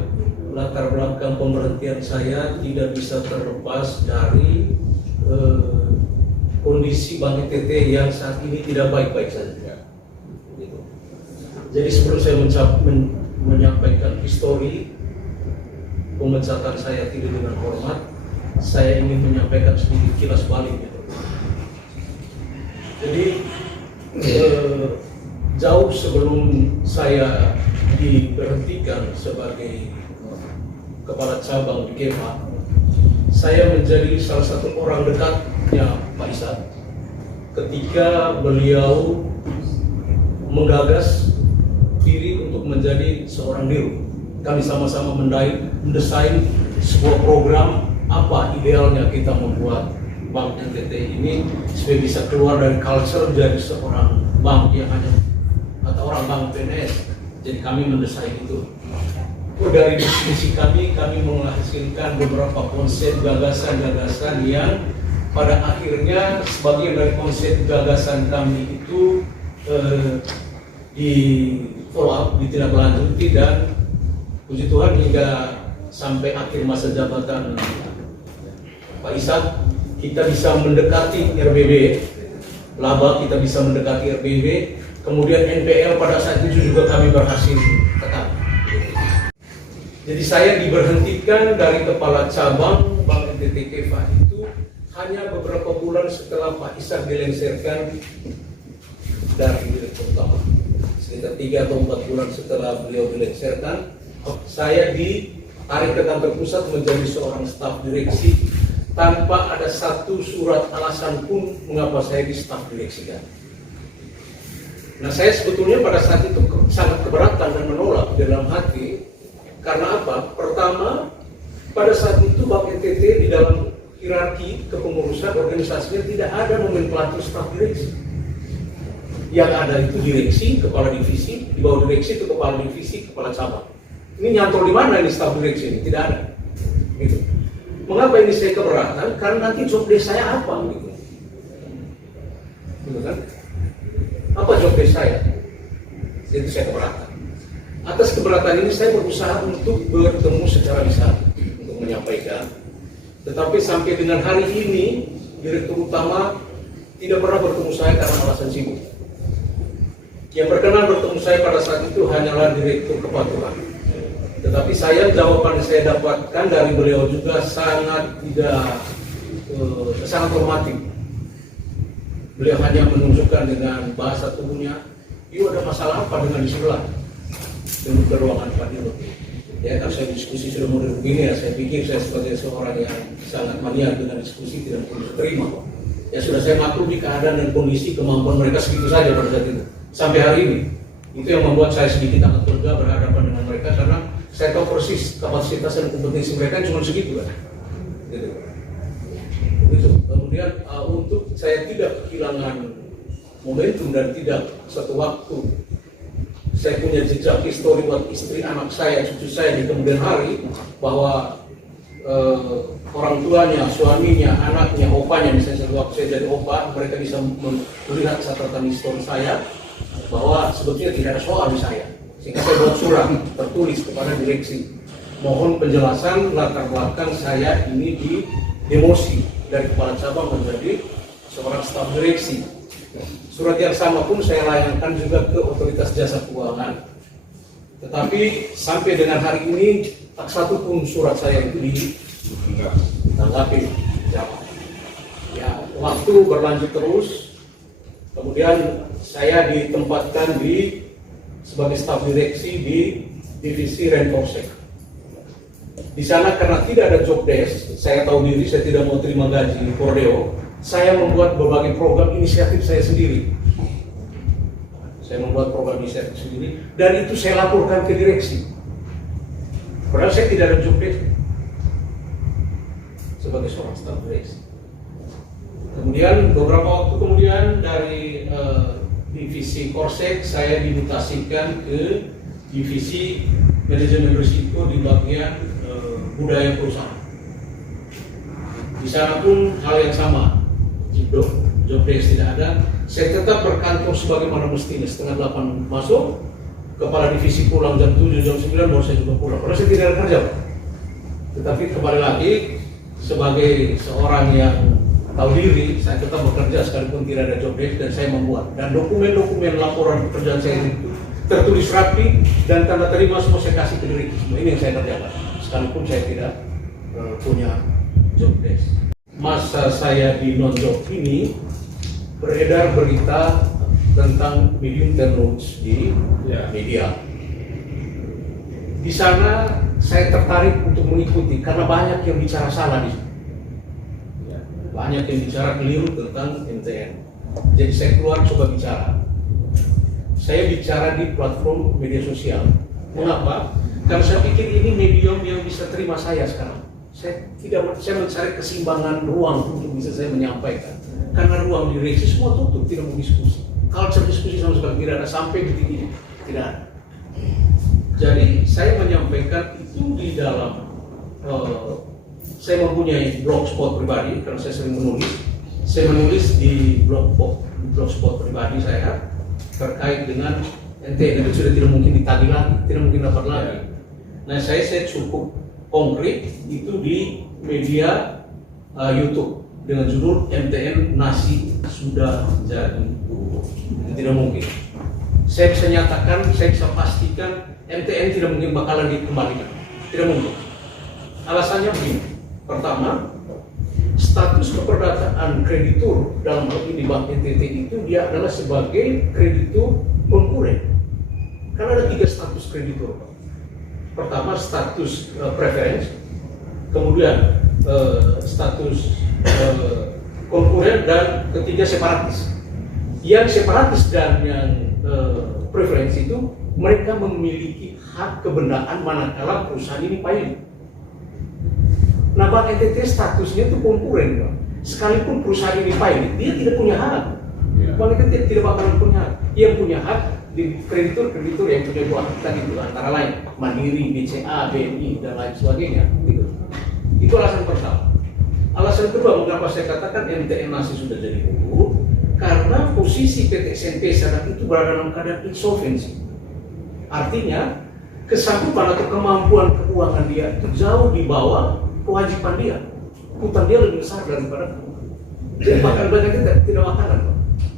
latar belakang pemberhentian saya tidak bisa terlepas dari kondisi Bank NTT yang saat ini tidak baik-baik saja. Ya. Gitu. Jadi sebelum saya menyampaikan histori pemecatan saya tidak dengan hormat, saya ingin menyampaikan sedikit kilas baliknya. Jadi jauh sebelum saya diberhentikan sebagai kepala cabang di KEPA, saya menjadi salah satu orang dekatnya Pak Ishak ketika beliau menggagas diri untuk menjadi seorang dirut. Kami sama-sama mendesain sebuah program apa idealnya kita membuat Bank NTT ini supaya bisa keluar dari culture jadi seorang bank yang hanya atau orang bank PNS. Jadi kami mendesain itu. Dari diskusi kami menghasilkan beberapa konsep gagasan-gagasan yang pada akhirnya sebagian dari konsep gagasan kami itu di follow up, ditindaklanjuti, dan puji Tuhan hingga sampai akhir masa jabatan Pak Ishak kita bisa mendekati RBB, laba kita bisa mendekati RBB, kemudian NPL pada saat itu juga kami berhasil tekan. Jadi saya diberhentikan dari kepala cabang Bank NTT KEPA itu hanya beberapa bulan setelah Pak Ishak dilengsarkan dari direktur utama. Sekitar 3 atau 4 bulan setelah beliau dilengsarkan, saya ditarik ke kantor pusat menjadi seorang staf direksi tanpa ada satu surat alasan pun mengapa saya di staf direksikan. Nah, saya sebetulnya pada saat itu sangat keberatan dan menolak dalam hati. Karena apa? Pertama, pada saat itu Bank NTT di dalam hierarki kepengurusan organisasinya tidak ada nomenklatur staf direksi. Yang ada itu direksi, kepala divisi, di bawah direksi itu kepala divisi, kepala cabang. Ini nyantol di mana ini staf direksi ini? Tidak ada. Gitu. Mengapa ini saya keberatan? Karena nanti job desk saya apa? Gitu. Gitu kan? Apa job desk saya? Itu saya keberatan. Atas keberatan ini saya berusaha untuk bertemu secara lisan untuk menyampaikan. Tetapi sampai dengan hari ini direktur utama tidak pernah bertemu saya karena alasan sibuk. Yang berkenan bertemu saya pada saat itu hanyalah direktur kepatuhan. Tetapi jawaban yang saya dapatkan dari beliau juga sangat normatif. Beliau hanya menunjukkan dengan bahasa tubuhnya, "Yuk, ada masalah apa dengan di sebelah?" Dengan ke ruangan Pak Dirut. Ya, kalau saya diskusi sudah model begini ya, saya pikir saya sebagai seorang yang sangat mania dengan diskusi tidak perlu terima. Ya sudah, saya maklumi keadaan dan kondisi kemampuan mereka segitu saja pada saat itu. Sampai hari ini, itu yang membuat saya sedikit agak lega berhadapan dengan mereka karena saya tahu persis kapasitas dan kompetensi mereka cuma segitu kan. Gitu. Begitu. Kemudian untuk saya tidak kehilangan momentum dan tidak satu waktu saya punya jejak histori buat istri, anak saya, cucu saya di kemudian hari bahwa orang tuanya, suaminya, anaknya, opanya, misalnya waktu saya jadi opa, mereka bisa melihat catatan histori saya bahwa sebetulnya tidak ada soal di saya. Sehingga saya buat surat tertulis kepada direksi, mohon penjelasan latar belakang saya ini di demosi dari kepala cabang menjadi seorang staf direksi. Surat yang sama pun saya layangkan juga ke otoritas jasa keuangan. Tetapi sampai dengan hari ini tak satu pun surat saya itu ditanggapi. Ya, waktu berlanjut terus. Kemudian saya ditempatkan sebagai staf direksi di divisi Renforsek. Di sana karena tidak ada job desk, saya tahu diri saya tidak mau terima gaji Kordeo. Saya membuat berbagai program inisiatif saya sendiri. Saya membuat program inisiatif sendiri dan itu saya laporkan ke direksi. Padahal saya tidak ada job desk sebagai seorang staf direksi. Kemudian beberapa waktu kemudian dari divisi Korsek saya dimutasikan ke divisi manajemen risiko di bagian budaya perusahaan. Di sana pun hal yang sama, job desk tidak ada. Saya tetap berkantor sebagaimana mestinya, setengah 8 masuk, kepala divisi pulang jam 7, jam 9, baru saya juga pulang. Karena saya tidak ada kerja, Pak. Tetapi kembali lagi, sebagai seorang yang tahu diri, saya tetap bekerja sekalipun tidak ada job desk dan saya membuat. Dan dokumen-dokumen laporan pekerjaan saya itu tertulis rapi dan tanda terima semua saya kasih ke diri. Semua ini yang saya kerjakan, sekalipun saya tidak punya job desk. Masa saya di non-job ini, beredar berita tentang medium technology di media. Di sana saya tertarik untuk mengikuti karena banyak yang bicara salah di sana. Banyak yang bicara keliru tentang MTN. Jadi saya keluar coba bicara. Saya bicara di platform media sosial. Mengapa? Karena saya pikir ini medium yang bisa terima saya sekarang. Saya mencari keseimbangan ruang untuk bisa saya menyampaikan. Karena ruang direksi semua tutup, tidak mau diskusi. Culture diskusi sama sekali tidak ada, sampai detik ini tidak ada. Jadi saya menyampaikan itu di dalam saya mempunyai blogspot pribadi karena saya sering menulis. Saya menulis di blogspot pribadi saya terkait dengan NTN itu sudah tidak mungkin ditagih lagi, tidak mungkin dapat lagi. Nah saya cukup konkret itu di media YouTube dengan judul MTN nasi sudah jadi bubur. Itu tidak mungkin. Saya bisa nyatakan, saya bisa pastikan MTN tidak mungkin bakalan dikembalikan, tidak mungkin. Alasannya begini. Pertama, status keperdataan kreditur dalam hal ini Bank NTT itu dia adalah sebagai kreditur konkuren. Karena ada 3 status kreditur. Pertama status preference, kemudian status konkuren, dan ketiga separatis. Yang separatis dan yang preference itu mereka memiliki hak kebendaan manakala perusahaan ini pilot. Nah, Bank NTT statusnya itu konkuren, Pak. Sekalipun perusahaan ini pilot, dia tidak punya hak. Bank NTT tidak bakalan punya hak. Yang punya hak di kreditur-kreditur yang punya buah tadi itu antara lain Mandiri, BCA, BNI dan lain sebagainya. Itu alasan pertama. Alasan kedua, mengapa saya katakan MTN masih sudah jadi bubur? Karena posisi PT SMP saat itu berada dalam keadaan insolvensi. Artinya kesanggupan atau kemampuan keuangan dia itu jauh di bawah kewajiban dia. Hutang dia lebih besar daripada jadi bahkan banyak tidak bakalan.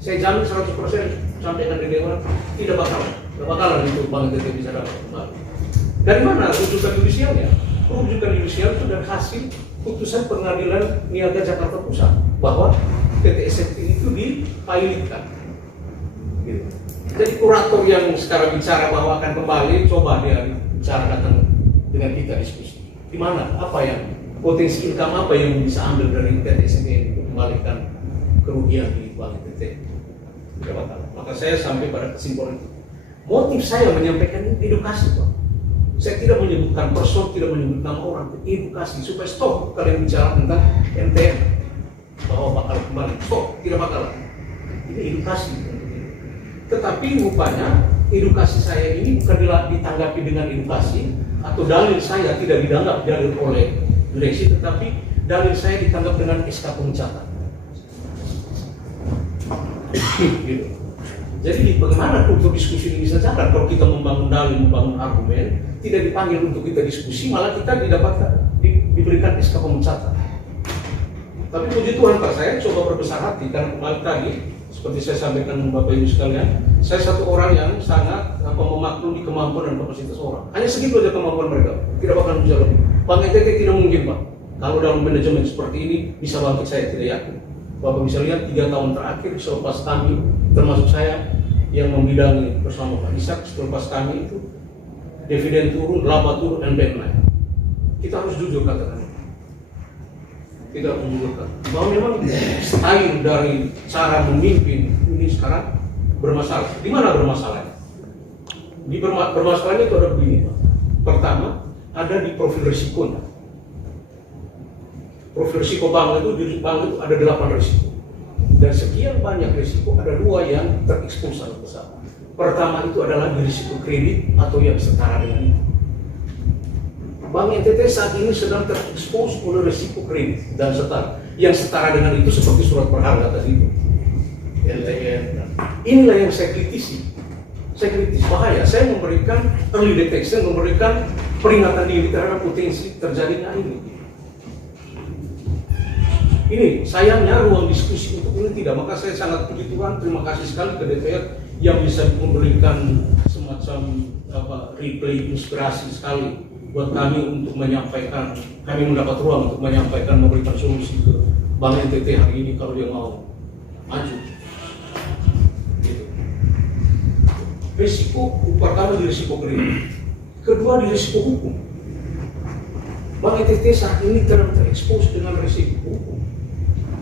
Saya jamin 100% sampaikan di dewan tidak bakalan itu Bank NTT bisa dapat kembali. Dari mana rujukan judisialnya? Rujukan judisial itu dari hasil putusan Pengadilan Niaga Jakarta Pusat bahwa PT SMP itu dipilotkan. Gitu. Jadi kurator yang sekarang bicara bahwa akan kembali, coba dia bicara datang dengan kita diskusi. Di mana? Apa yang potensi income apa yang bisa ambil dari PT SMP untuk kembalikan kerugian di Bank NTT? Maka saya sampai pada kesimpulan itu. Motif saya menyampaikan ini edukasi, Pak. Saya tidak menyebutkan person, tidak menyebutkan orang, edukasi supaya stop kalian bicara tentang MTN bahwa bakal kembali. Stop, tidak bakal. Ini edukasi. Tetapi rupanya edukasi saya ini bukan ditanggapi dengan edukasi atau dalil saya tidak dianggap dalil oleh direksi, tetapi dalil saya ditanggap dengan SK pemecatan. Gitu. Jadi bagaimana kultur diskusi ini bisa jalan kalau kita membangun dalil, membangun argumen, tidak dipanggil untuk kita diskusi, malah kita diberikan SK pemecatan. Tapi puji Tuhan Pak, saya coba berbesar hati karena kembali tadi seperti saya sampaikan Bapak Ibu sekalian, saya satu orang yang sangat memaklumi kemampuan dan kapasitas orang. Hanya segitu aja kemampuan mereka, tidak bakal bisa lebih. Bank NTT tidak mungkin Pak, kalau dalam manajemen seperti ini bisa bangkit, saya tidak yakin. Bapak bisa lihat 3 tahun terakhir selepas kami, termasuk saya yang membidangi bersama Pak Ishak, selepas kami itu dividen turun, laba turun, dan NPL naik. Kita harus jujur katakan, tidak menunjukkan bahwa memang style dari cara memimpin ini sekarang bermasalah. Di mana bermasalahnya? Di bermasalahnya itu ada begini, Pak. Pertama, ada di profil risikonya. Profil risiko bank itu ada 8 risiko. Dan sekian banyak risiko, ada 2 yang terekspos sangat besar. Pertama itu adalah di risiko kredit atau yang setara dengan itu. Bank NTT saat ini sedang terekspos oleh risiko kredit dan setara. Yang setara dengan itu seperti surat berharga tadi itu. LTN. Inilah yang saya kritisi. Saya kritis bahaya. Saya memberikan early detection, memberikan peringatan dini terhadap potensi terjadinya ini. Ini sayangnya ruang diskusi untuk ini tidak. Maka saya sangat puji Tuhan, terima kasih sekali ke DPR yang bisa memberikan semacam replay inspirasi sekali buat kami untuk menyampaikan. Kami mendapat ruang untuk menyampaikan, memberikan solusi ke Bank NTT hari ini kalau dia mau maju. Risiko pertama di risiko kredit, kedua di risiko hukum. Bank NTT saat ini terekspos dengan risiko hukum.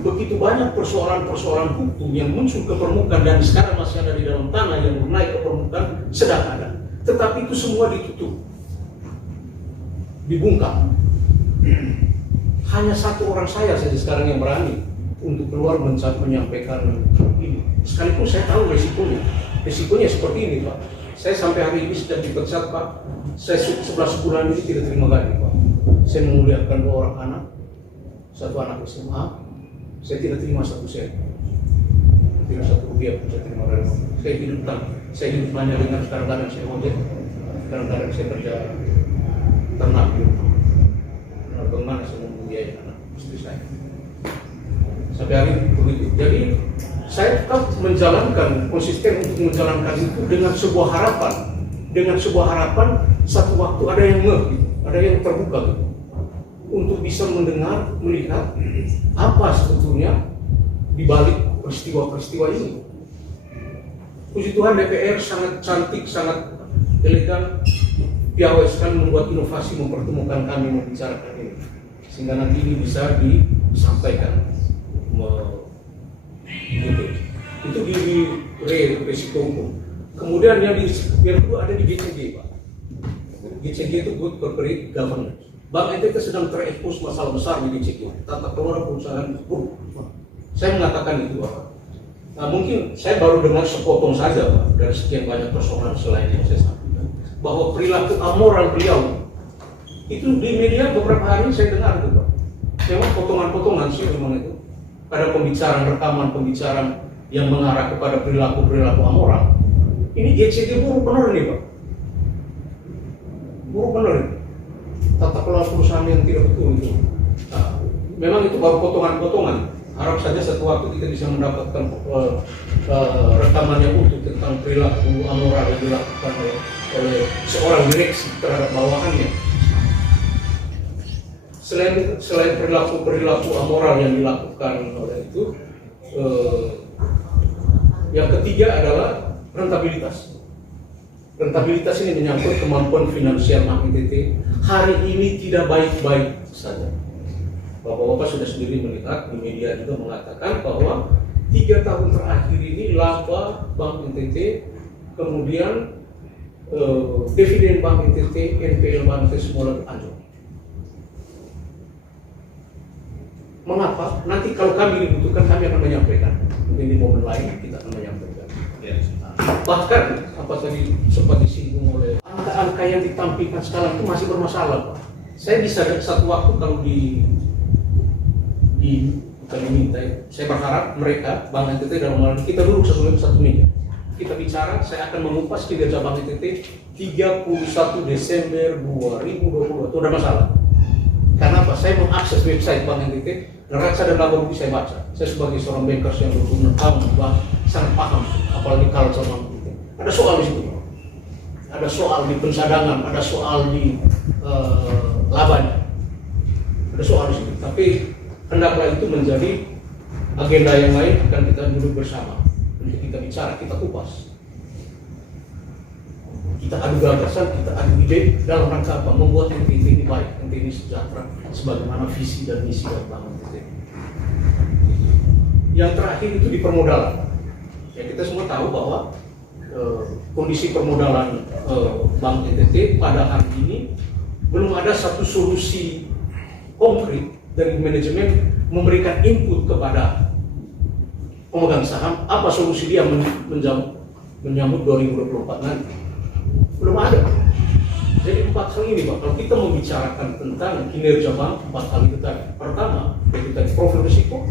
Begitu banyak persoalan-persoalan hukum yang muncul ke permukaan dan sekarang masih ada di dalam tanah yang naik ke permukaan sedang ada. Tetapi itu semua ditutup, dibungkam. Hanya satu orang saya saja sekarang yang berani untuk keluar menyampaikan ini. Sekalipun saya tahu risikonya. Risikonya seperti ini, Pak. Saya sampai hari ini sudah dipecat, Pak. Saya 11 bulan ini tidak terima gaji, Pak. Saya memuliakan 2 orang anak, 1 anak SMA. Saya tidak terima 1 sen. Tidak 1 rupiah pun saya terima dari Pak. Saya hidup hanya dengan kadang-kadang saya ojek, kadang-kadang saya kerja ternak di rumah. Bagaimana saya membiayai anak istri saya. Sampai hari ini begitu. Jadi saya tetap menjalankan, konsisten untuk menjalankan itu dengan sebuah harapan satu waktu ada yang ada yang terbuka gitu, untuk bisa mendengar, melihat apa sebetulnya di balik peristiwa-peristiwa ini. Puji Tuhan DPR sangat cantik, sangat elegan, piawai sekali membuat inovasi, mempertemukan kami membicarakan ini, sehingga nanti ini bisa disampaikan. Itu di risiko hukum. Kemudian yang kedua ada di GCG, Pak. GCG itu Good Corporate Governance. Bank NTT sedang terekspos masalah besar di GCG, tata kelola perusahaan buruk. Saya mengatakan itu, Pak. Nah, mungkin saya baru dengar sepotong saja, Pak, dari sekian banyak persoalan selain yang saya sampaikan, bahwa perilaku amoral beliau itu di media beberapa hari saya dengar itu, Pak. Memang potongan-potongan sih memang itu. Ada rekaman pembicaraan yang mengarah kepada perilaku amoral. Ini GCG buruk benar nih, Pak. Buruk benar ini. Tata kelola perusahaan yang tidak betul itu. Nah, memang itu baru potongan-potongan. Harap saja satu waktu kita bisa mendapatkan rekaman yang utuh tentang perilaku amoral yang dilakukan oleh seorang direksi terhadap bawahannya. Selain perilaku amoral yang dilakukan oleh itu, yang ketiga adalah rentabilitas. Rentabilitas ini menyangkut kemampuan finansial Bank NTT hari ini tidak baik-baik saja. Bapak-bapak sudah sendiri melihat di media juga mengatakan bahwa 3 tahun terakhir ini laba Bank NTT, kemudian dividen Bank NTT, NPL Bank NTT semua lagi anjlok. Mengapa? Nanti kalau kami dibutuhkan kami akan menyampaikan. Mungkin di momen lain kita akan menyampaikan. Bahkan apa tadi sempat disinggung oleh angka-angka yang ditampilkan sekarang itu masih bermasalah, Pak. Saya bisa satu waktu kalau bukan diminta, saya berharap mereka Bank NTT dalam hal ini kita duduk satu meja. Kita bicara, saya akan mengupas kinerja Bank NTT 31 Desember 2020. Itu udah masalah. Karena apa? Saya mengakses website Bank NTT, neraca dan laba rugi saya baca. Saya sebagai seorang bankers yang berhubungan tahun sangat paham, apalagi kalau Bank NTT. Ada soal di situ, ada soal di pencadangan, ada soal di labanya, ada soal di situ. Tapi hendaklah itu menjadi agenda yang lain, akan kita duduk bersama untuk kita bicara, kita kupas. Kita adu gagasan, kita adu ide dalam rangka apa? Membuat NTT ini baik, NTT ini sejahtera, sebagaimana visi dan misi dari Bank NTT. Yang terakhir itu di permodalan. Ya, kita semua tahu bahwa kondisi permodalan Bank NTT pada hari ini belum ada satu solusi konkret dari manajemen memberikan input kepada pemegang saham apa solusi dia menyambut 2024 nanti. Belum ada. Jadi 4 hal ini, Pak, kalau kita membicarakan tentang kinerja bank, 4 hal itu tadi. Pertama, itu tadi profil risiko.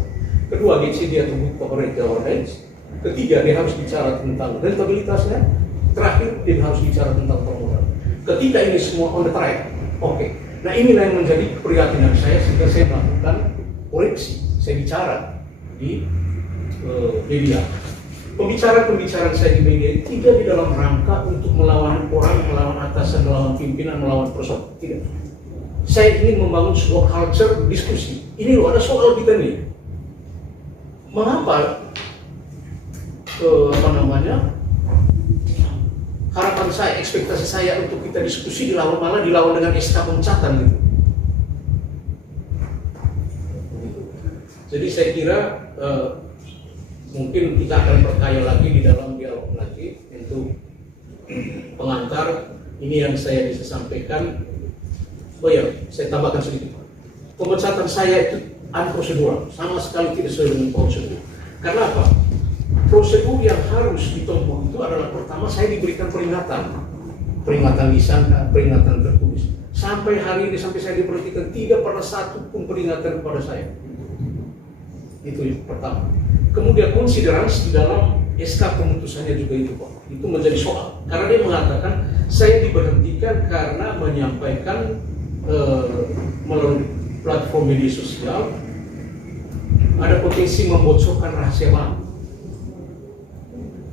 Kedua, GCD atau Good Corporate Governance. Ketiga, dia harus bicara tentang rentabilitasnya. Terakhir, dia harus bicara tentang permodalan. Ketika ini semua on the track, oke. Nah inilah yang menjadi keprihatinan saya sehingga saya melakukan koreksi. Saya bicara di media. Pembicaraan saya di media tidak di dalam rangka untuk melawan orang, melawan atasan, melawan pimpinan, melawan persoalan. Tidak. Saya ingin membangun sebuah culture diskusi. Ini loh, ada soal kita nih. Mengapa harapan saya, ekspektasi saya untuk kita diskusi dilawan malah dilawan dengan SK pemecatan gitu. Jadi saya kira mungkin kita akan perkaya lagi di dalam dialog nanti untuk pengantar. Ini yang saya bisa sampaikan. Oh ya, saya tambahkan sedikit. Pemecatan saya itu unprocedural, sama sekali tidak sesuai dengan prosedur. Karena apa? Prosedur yang harus ditempuh itu adalah pertama saya diberikan peringatan lisan, peringatan tertulis. Sampai hari ini, sampai saya diperhatikan, tidak pernah satu pun peringatan kepada saya. Itu yang pertama. Kemudian konsiderasi di dalam SK pemutusannya juga itu Pak. Itu menjadi soal. Karena dia mengatakan saya diberhentikan karena menyampaikan melalui platform media sosial ada potensi membocorkan rahasia bank.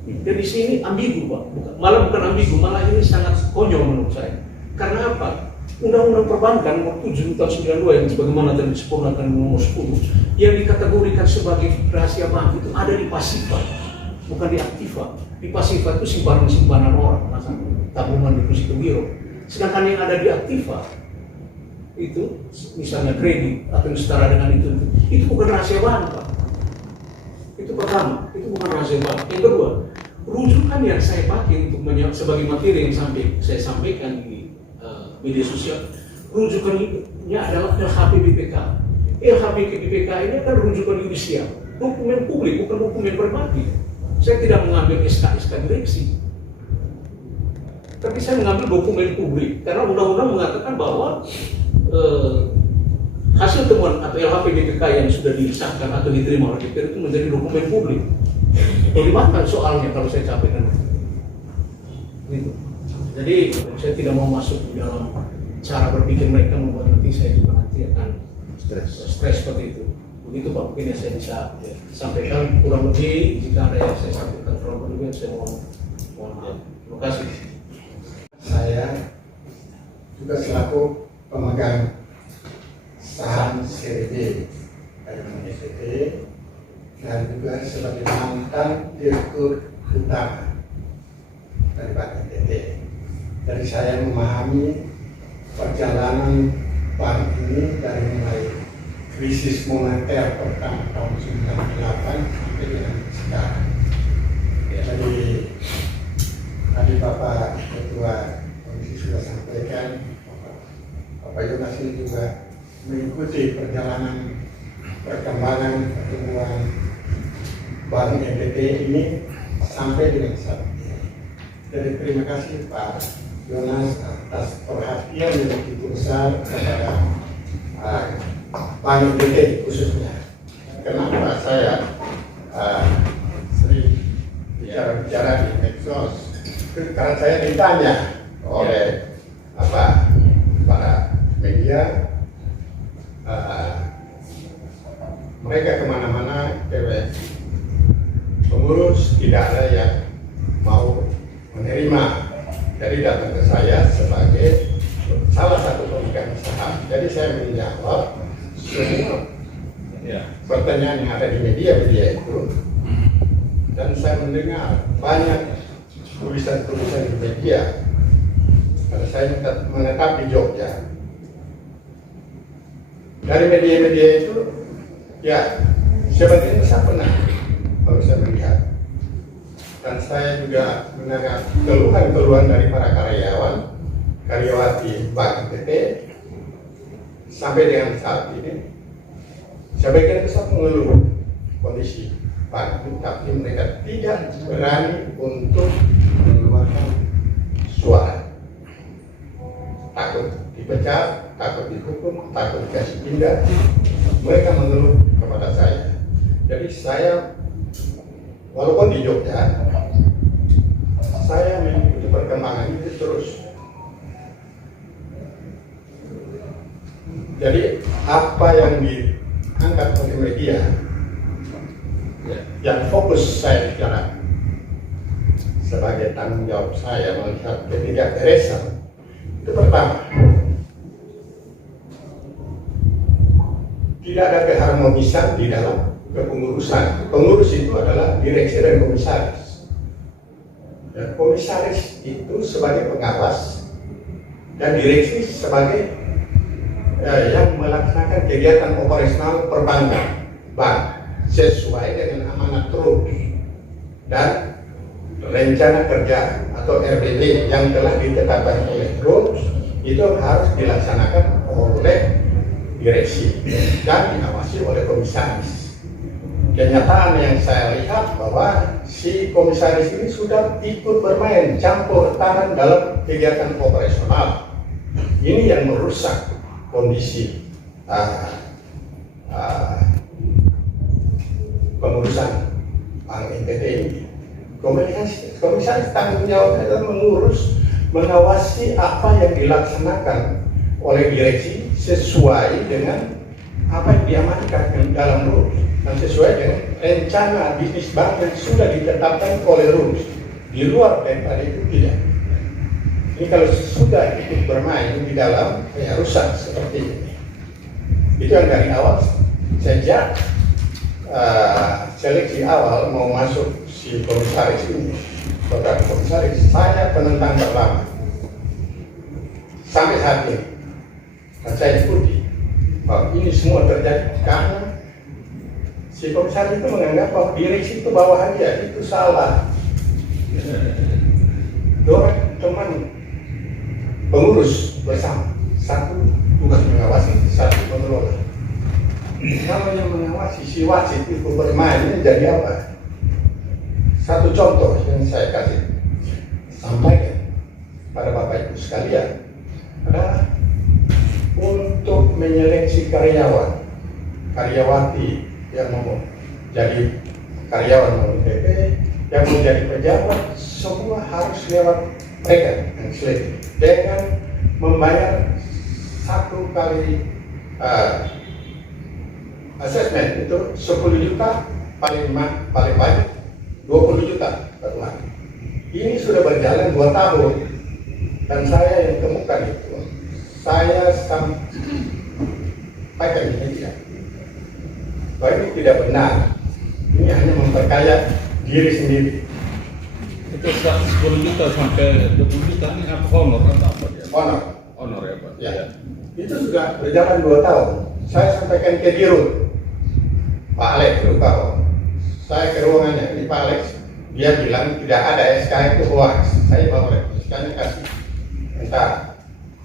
Dan di sini ambigu Pak, bukan ambigu, malah ini sangat konyol menurut saya. Karena apa? Undang-Undang Perbankan nomor 7 tahun 92 yang sebagaimana tadi disempurnakan nomor 10 yang dikategorikan sebagai rahasia bank itu ada di pasifa, bukan di aktiva. Di pasifa itu simpanan orang, tabungan deposito giro. Sedangkan yang ada di aktiva itu misalnya kredit atau setara dengan itu bukan rahasia bank Pak. Itu pertama, itu bukan rahasia bank. Yang kedua, rujukan yang saya pakai untuk sebagai materi yang saya sampaikan di media sosial, rujukannya adalah LHP-BPK. LHP-BPK ini kan rujukan yudisial, dokumen publik, bukan dokumen pribadi. Saya tidak mengambil SK direksi, tapi saya mengambil dokumen publik karena undang-undang mengatakan bahwa hasil temuan atau LHP-BPK yang sudah disahkan atau diterima oleh DPR itu menjadi dokumen publik. Bagaimana soalnya kalau saya sampaikan gitu. Jadi saya tidak mau masuk di dalam cara berpikir mereka membuat nanti saya juga nanti akan stres seperti itu. Begitu Pak, mungkin yang saya bisa sampaikan. Kurang lebih jika ada yang saya sampaikan terlalu berlebihan saya mohon maaf. Terima kasih. Saya juga selaku pemegang saham CRB dari SCT dan juga sebagai mantan direktur utama dari Bank NTT. Dari saya memahami perjalanan bank ini dari mulai krisis moneter pertama tahun 98 sampai dengan sekarang. Jadi tadi Bapak Ketua Komisi sudah sampaikan, Bapak Yonas ini juga mengikuti perjalanan perkembangan pertumbuhan Bank NTT ini sampai dengan saat ini. Jadi terima kasih Pak Yonas atas perhatian yang begitu besar kepada Bank NTT khususnya. Kenapa saya sering bicara di medsos? Karena saya ditanya oleh para media, mereka kemana-mana, pengurus tidak ada yang mau menerima. Jadi datang ke saya sebagai salah satu pemegang saham. Jadi saya menjawab semua pertanyaan yang ada di media itu, dan saya mendengar banyak tulisan-tulisan di media. Karena saya menetap di Jogja. Dari media-media itu, ya sebagian besar benar kalau saya melihat. Dan saya juga mendengar keluhan-keluhan dari para karyawati Bank NTT sampai dengan saat ini. Sebagian besar mengeluh kondisi bank, tapi mereka tidak berani untuk mengeluarkan suara. Takut dipecat, takut dihukum, takut dikasih pindah. Mereka mengeluh kepada saya. Jadi saya walaupun di Jogja, saya mengikuti perkembangan itu terus. Jadi apa yang diangkat oleh media, yang fokus saya bicara sebagai tanggung jawab saya melihat ketidakberesan, itu pertama, tidak ada keharmonisan di dalam kepengurusan. Pengurus itu adalah direksi dan komisaris. Dan komisaris itu sebagai pengawas dan direksi sebagai yang melaksanakan kegiatan operasional perbankan bank sesuai dengan amanat terus dan rencana kerja atau RDD yang telah ditetapkan oleh terus itu harus dilaksanakan oleh direksi dan diawasi oleh komisaris. Kenyataan yang saya lihat bahwa si komisaris ini sudah ikut bermain campur tangan dalam kegiatan operasional. Ini yang merusak kondisi pengurusan Bank NTT ini. Komisaris tanggung jawabnya adalah mengawasi apa yang dilaksanakan oleh direksi sesuai dengan apa yang diamankan dalam rules dan sesuai dengan rencana bisnis bank yang sudah ditetapkan oleh rules. Di luar daripada itu tidak. Ini kalau sudah ikut bermain di dalam ya rusak seperti ini. Itu yang dari awal sejak seleksi awal mau masuk si komisaris ini, saudara komisaris, saya penentang pertama sampai saat ini. Dan saya ikuti bahwa ini semua terjadi karena si komisaris itu menganggap bahwa direksi itu bawahan dia itu salah. Dua teman pengurus bersama, satu tugas mengawasi, satu mengelola. Kalau yang mengawasi si wasit itu bermain jadi apa? Satu contoh yang saya kasih sampaikan pada Bapak Ibu sekalian adalah untuk menyeleksi karyawati yang mau jadi karyawan NTT, yang mau jadi pejabat, semua harus lewat mereka yang seleksi dengan membayar satu kali asesmen itu 10 juta, paling banyak 20 juta per bulan. Ini sudah berjalan 2 tahun dan saya yang temukan itu, saya sampaikan di media bahwa ini tidak benar. Ini hanya memperkaya diri sendiri. Itu 10 juta sampai 20 juta ini apa honor atau apa dia? Honor ya Pak? Ya. Itu sudah berjalan 2 tahun. Saya sampaikan ke Dirut, Pak Alex Rukaro. Saya ke ruangannya, ini Pak Alex, dia bilang tidak ada SK itu hoax. Saya bawa SK-nya kasih. Entah.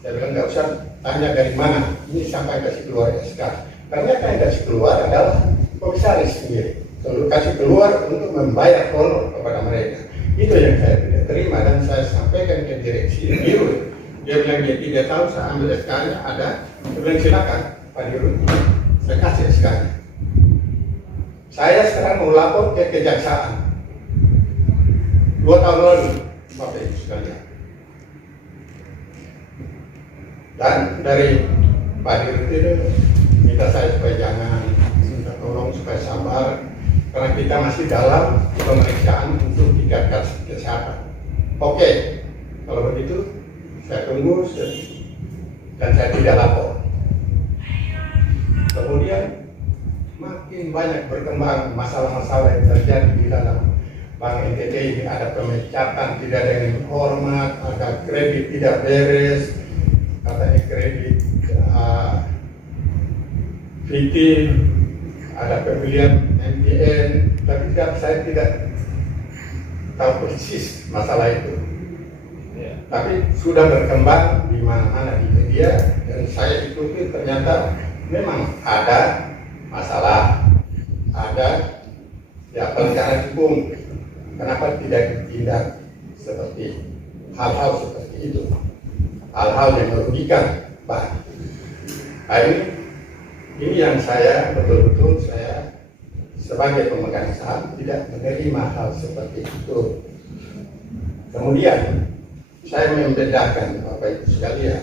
Saya bilang nggak usah tanya dari mana, ini sampai kasih keluar SK. Ternyata yang kasih keluar adalah komisaris sendiri. Lalu kasih keluar untuk membayar honor kepada mereka. Itu yang saya tidak terima dan saya sampaikan ke direksi Dirut. Dia bilang dia tidak tahu, saya ambil SK-nya ada. Saya bilang silakan Pak Dirut, saya kasih SK-nya. Saya sekarang mau lapor ke kejaksaan 2 tahun lalu, Bapak Ibu sekalian. Dan dari Pak Dirut itu minta saya supaya jangan, minta tolong supaya sabar, karena kita masih dalam pemeriksaan untuk tingkat kesehatan. Oke, kalau begitu saya tunggu dan saya tidak lapor. Kemudian makin banyak berkembang masalah-masalah yang terjadi di dalam Bank NTT ini. Ada pemecatan tidak ada yang hormat, ada kredit tidak beres, katanya kredit fiktif, ada pembelian MPN, tapi saya tidak tahu persis masalah itu. Tapi sudah berkembang di mana-mana di media dan saya ikuti, ternyata memang ada masalah, ada ya pelanggaran hukum. Kenapa tidak ditindak seperti hal-hal seperti itu, hal-hal yang merugikan bank. Nah, ini yang saya betul-betul saya sebagai pemegang saham tidak menerima hal seperti itu. Kemudian saya membedakan Bapak Ibu sekalian,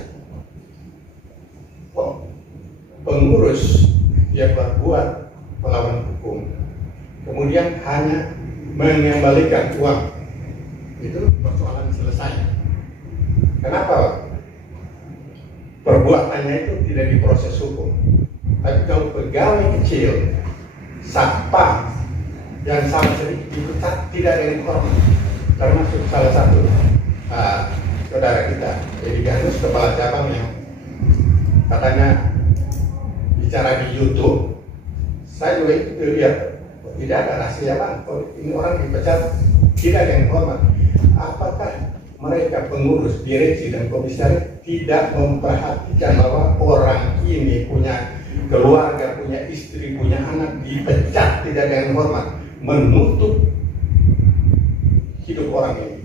pengurus dia berbuat melawan hukum, kemudian hanya mengembalikan uang, itu persoalan selesai. Kenapa perbuatannya itu tidak diproses hukum? Tapi kalau pegawai kecil, satpam yang sama sedikit dipecat tidak ada yang hormat, termasuk salah satu saudara kita, Edi Ganus, kepala cabang yang katanya bicara di YouTube. Saya juga itu lihat, tidak ada rahasia bang, ini orang dipecat tidak ada yang hormat. Apakah mereka pengurus, direksi dan komisaris tidak memperhatikan bahwa orang ini punya keluarga, punya istri, punya anak, dipecat tidak ada yang hormat, menutup hidup orang ini.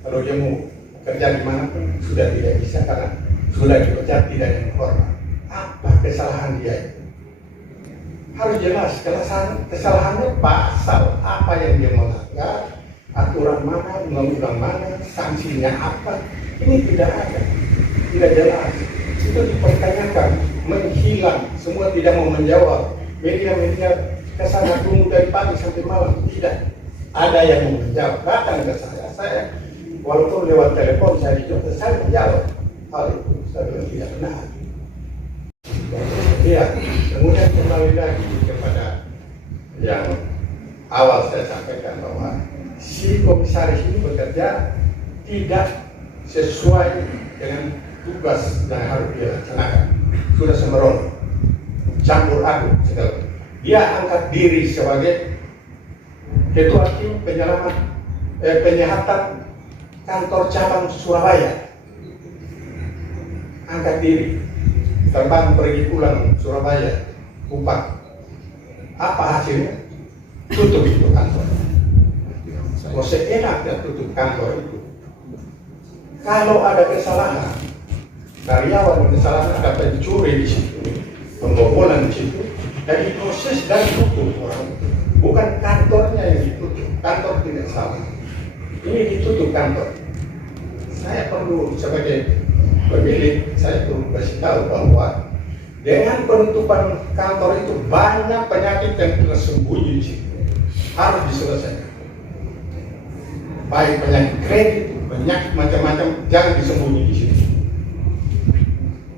Kalau dia mau kerja di mana pun sudah tidak bisa karena sudah dipecat tidak ada yang hormat. Apa kesalahan dia itu? Harus jelas kesalahannya, pasal apa yang dia melanggar, aturan mana, undang-undang mana, sanksinya apa. Ini tidak ada, tidak jelas. Itu dipertanyakan, menghilang, semua tidak mau menjawab. Media-media kesana tunggu dari pagi sampai malam, tidak ada yang mau menjawab. Datang ke saya walaupun lewat telepon saya dijawab, saya menjawab hal itu. Saya bilang tidak benar. Ya, kemudian kembali lagi kepada yang awal saya sampaikan bahwa si komisaris ini bekerja tidak sesuai dengan tugas yang harus dia laksanakan. Sudah sembrono, campur aduk segala. Dia angkat diri sebagai ketua tim penyehatan kantor cabang Surabaya. Angkat diri, terbang pergi pulang Surabaya, Kupang. Apa hasilnya? Tutup itu kantor. Mau seenaknya tutup kantor itu. Kalau ada kesalahan, karyawan kesalahan, ada pencuri di situ, pembobolan di situ, dan diproses dan tutup orang itu. Bukan kantornya yang ditutup, kantor tidak salah. Ini ditutup kantor. Saya perlu sebagai pemilik, saya perlu kasih tahu bahwa dengan penutupan kantor itu banyak penyakit yang tersembunyi di situ. Harus diselesaikan. Baik penyakit kredit, penyakit macam-macam, jangan disembunyi di situ.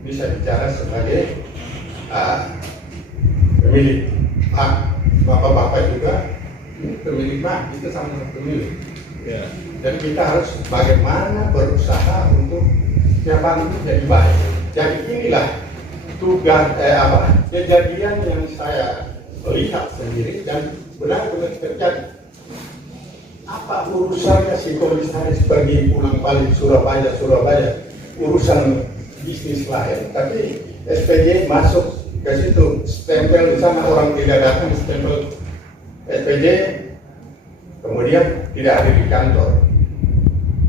Bisa bicara sebagai pemilik bapak-bapak juga, ini pemilik bank, kita sama-sama pemilik. Ya. Dan kita harus bagaimana berusaha untuk bank itu jadi baik. Jadi inilah tugas kejadian yang saya lihat sendiri dan benar-benar terjadi. Apa urusannya si komisaris pergi pulang balik Surabaya, urusan bisnis lain, tapi SPJ masuk ke situ, stempel di sana, orang tidak datang, stempel SPJ, kemudian tidak hadir di kantor.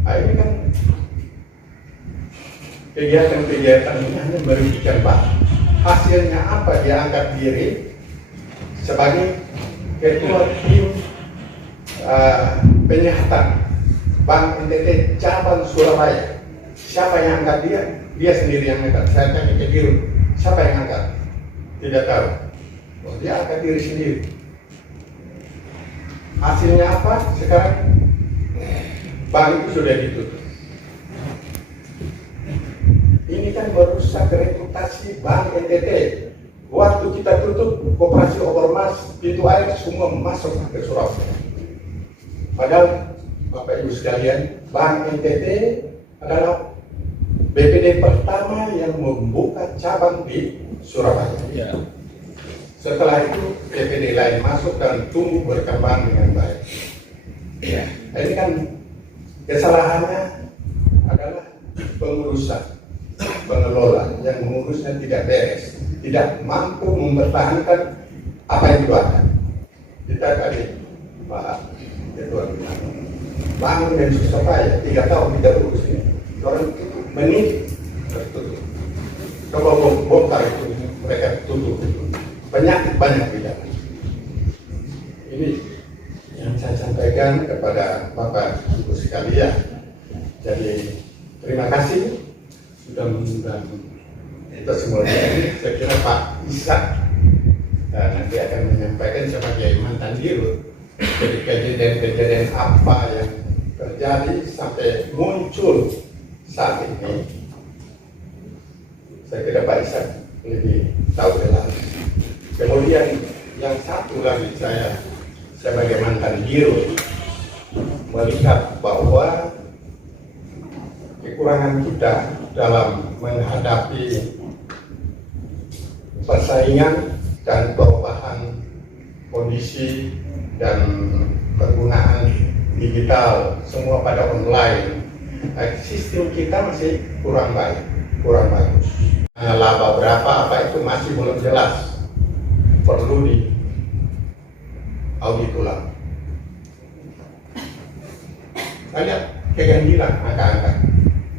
Nah, ini kan kegiatan-kegiatan ini hanya merugikan Pak. Hasilnya apa? Dia angkat diri sebagai ketua tim penyehatan Bank NTT cabang Surabaya. Siapa yang angkat dia? Dia sendiri yang angkat. Saya tanya ke Dirut, siapa yang angkat? Tidak tahu. Oh, dia angkat diri sendiri. Hasilnya apa? Sekarang bank itu sudah ditutup. Ini kan merusak reputasi Bank NTT. Waktu kita tutup Koperasi Ormas, pintu air semua masuk ke Surabaya. Padahal Bapak Ibu sekalian, Bank NTT adalah BPD pertama yang membuka cabang di Surabaya. Ya. Setelah itu BPD lain masuk dan tumbuh berkembang dengan baik. Ya. Nah, ini kan kesalahannya adalah pengurusan, pengelola yang mengurusnya tidak beres, tidak mampu mempertahankan apa yang dibuat. Kita tadi Pak Ketua bangun dan Surabaya 3 tahun tidak urus ini, orang tutup menit tertutup. Coba bongkar itu mereka tutup itu, penyakit banyak tidak. Ini yang saya sampaikan kepada Bapak Ibu sekalian. Jadi terima kasih sudah mengundang kita semuanya. Saya kira Pak Ishak nanti akan menyampaikan sebagai mantan dirut. Jadi kejadian-kejadian apa yang terjadi sampai muncul saat ini, saya kira Pak Ishak lebih tahu jelas. Kemudian yang satu lagi, saya sebagai mantan dirut melihat bahwa kekurangan kita dalam menghadapi persaingan dan perubahan kondisi dan penggunaan digital semua pada online, sistem kita masih kurang baik, kurang bagus. Laba berapa apa itu masih belum jelas, perlu di audit ulang. Saya lihat keganjilan angka-angka.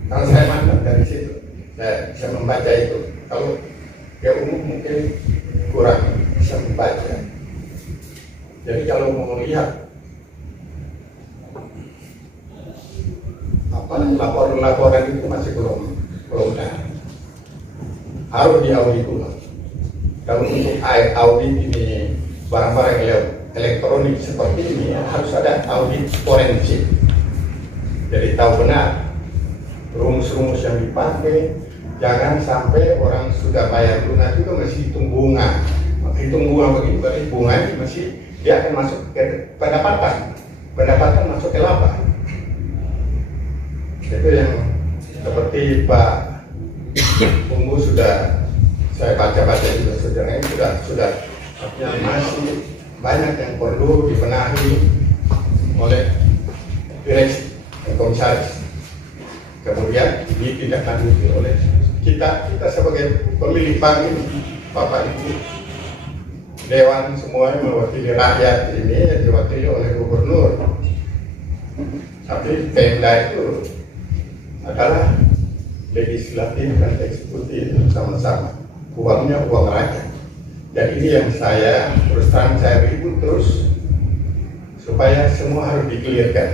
Kalau saya mantap dari situ, saya bisa membaca itu. Kalau ke umum mungkin kurang bisa membaca. Jadi kalau mau lihat apa laporan-laporan itu masih belum ada. Harus diaudit ulang. Kalau untuk audit ini barang-barang elektronik seperti ini harus ada audit forensik. Jadi tahu benar rumus-rumus yang dipakai, jangan sampai orang sudah bayar lunas juga masih hitung bunga begini, berarti bunga ini masih dia akan masuk ke pendapatan masuk ke laba. Itu yang seperti Pak Punggu sudah saya baca-baca juga sebenarnya sudah masih banyak yang perlu dibenahi oleh direksi dan komisaris, kemudian ditindaklanjuti oleh kita sebagai pemilik bank ini, Bapak Ibu Dewan semuanya mewakili rakyat ini diwakili oleh gubernur, tapi Pemda itu adalah legislatif dan eksekutif sama-sama, uangnya uang rakyat. Dan ini yang saya terus terang saya ribut terus supaya semua harus dikelirkan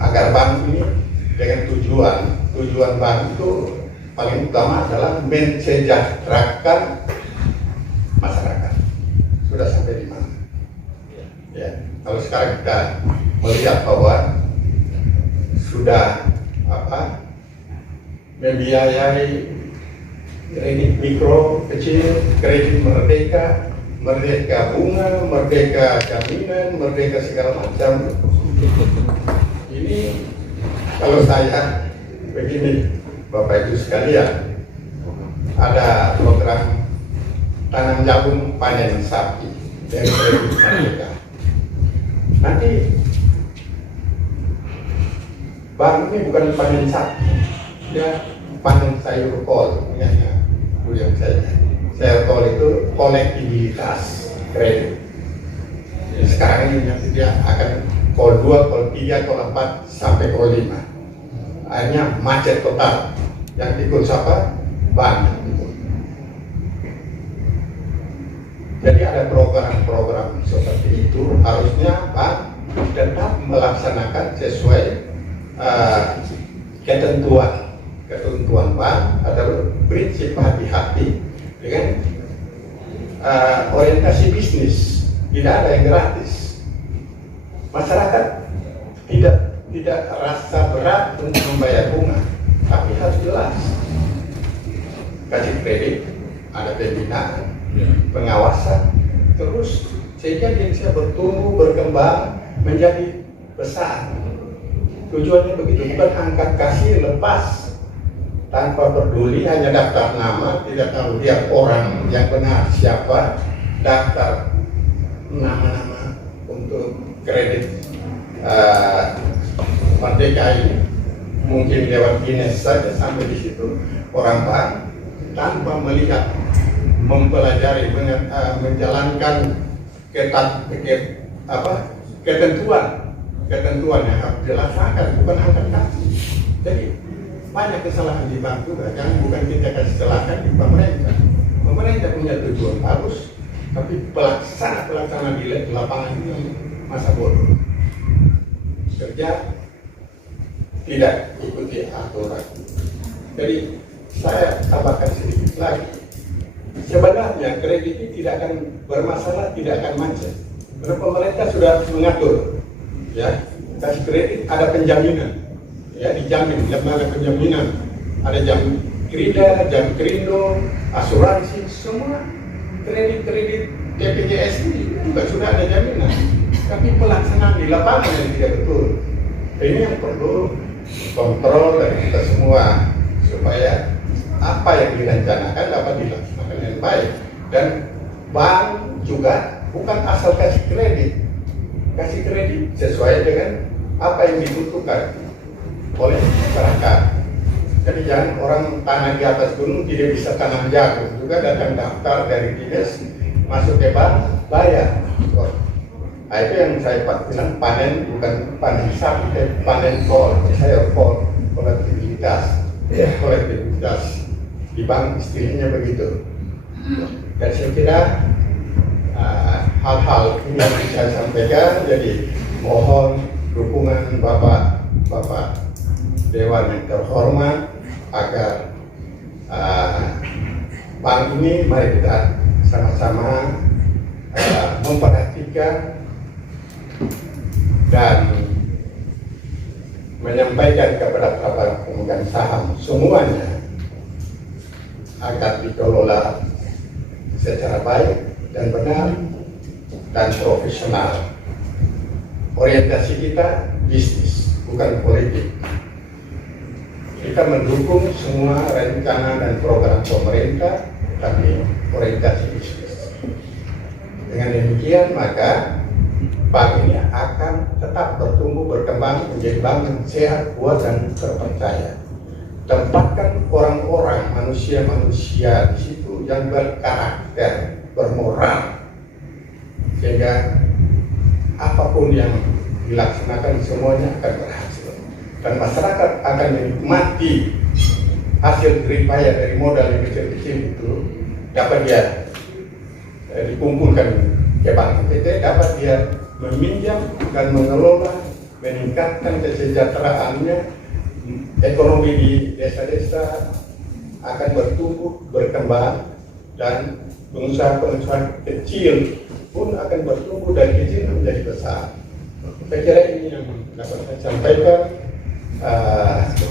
agar bank ini dengan tujuan bank itu paling utama adalah mensejahterakan masyarakat. Sudah sampai di mana? Ya, kalau sekarang kita melihat bahwa sudah membiayai kredit mikro kecil, kredit merdeka bunga, merdeka jaminan, merdeka segala macam. Ini kalau saya begini, Bapak Ibu sekalian, ada program tanam jagung panen sapi dari kredit merdeka. Nanti bank ini bukan panen sapi, dia panen sayur kol, yang sayur kol itu kolektibilitas kredit. Jadi sekarang ini nanti dia akan kol 2, kol 3, kol 4 sampai kol 5. Akhirnya macet total. Yang ikut siapa? Bank. Jadi ada program-program seperti itu, harusnya bank tetap melaksanakan sesuai ketentuan bank atau prinsip hati-hati dengan orientasi bisnis. Tidak ada yang gratis. Masyarakat tidak rasa berat untuk membayar bunga, tapi harus jelas. Kasih kredit, ada pembinaan, pengawasan, terus sehingga dia bisa bertumbuh, berkembang, menjadi besar. Tujuannya begitu, bukan angkat kasih lepas tanpa peduli, hanya daftar nama, tidak tahu dia orang yang benar siapa, daftar nama-nama untuk kredit merdeka ini, mungkin lewat dinas saja sampai di situ orang bank tanpa melihat, mempelajari, menjalankan ketentuan yang harus dilaksanakan, bukan angkat kasih. Jadi banyak kesalahan di bank juga, bukan kita kasih salahkan di pemerintah. Pemerintah punya tujuan bagus, tapi pelaksana di lapangan itu masa bodoh. Kerja tidak ikuti aturan. Jadi saya tambahkan sedikit lagi. Sebenarnya kredit ini tidak akan bermasalah, tidak akan macet. Karena pemerintah sudah mengatur, ya, kasih kredit ada penjaminan, ya, dijamin lembaga penjaminan, ada jam krida, jam krindo, asuransi, semua kredit BPJS ini juga sudah ada jaminan. Tapi pelaksanaan di lapangan yang tidak betul. Ini yang perlu kontrol dari kita semua supaya apa yang direncanakan dapat dilaksanakan dengan baik. Dan bank juga bukan asal kasih kredit sesuai dengan apa yang dibutuhkan oleh masyarakat. Jadi jangan orang tanah di atas gunung tidak bisa tanam jagung, juga datang daftar dari dinas masuk ke bank bayar. Nah, itu yang saya bilang panen, bukan panen sapi, panen kol. Saya kolektivitas di bank istilahnya begitu. Dan saya kira hal-hal ini yang saya sampaikan, jadi mohon dukungan Bapak Dewan yang terhormat agar bank ini mari kita sama-sama memperhatikan dan menyampaikan kepada para pemegang saham semuanya agar dikelola secara baik dan benar dan profesional. Orientasi kita bisnis, bukan politik. Kita mendukung semua rencana dan program pemerintah, tapi orientasi bisnis. Dengan demikian maka bank ini akan tetap bertumbuh berkembang menjadi bank yang sehat, kuat dan terpercaya. Tempatkan orang-orang, manusia-manusia di situ yang berkarakter, bermoral, sehingga apapun yang dilaksanakan semuanya akan berhasil dan masyarakat akan menikmati hasil jeripaya dari modal yang kecil-kecil itu dapat dia dikumpulkan ke bank NTT, dapat dia meminjam dan mengelola, meningkatkan kesejahteraannya, ekonomi di desa-desa akan bertumbuh, berkembang, dan pengusaha-pengusaha kecil pun akan bertumbuh dari kecil menjadi besar. Saya kira ini yang dapat saya sampaikan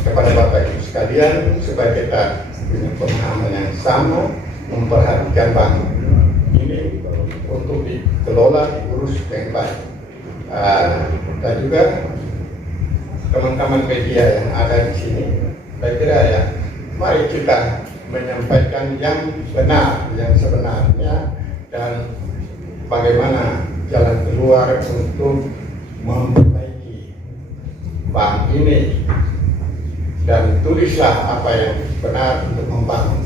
kepada Bapak Ibu sekalian supaya kita punya pemahaman yang sama, memperhatikan bank ini untuk dikelola, diurus dengan baik. Dan juga teman-teman media yang ada di sini, saya kira ya, mari kita menyampaikan yang benar, yang sebenarnya, dan bagaimana jalan keluar untuk memperbaiki bank ini, dan tulislah apa yang benar untuk membangun.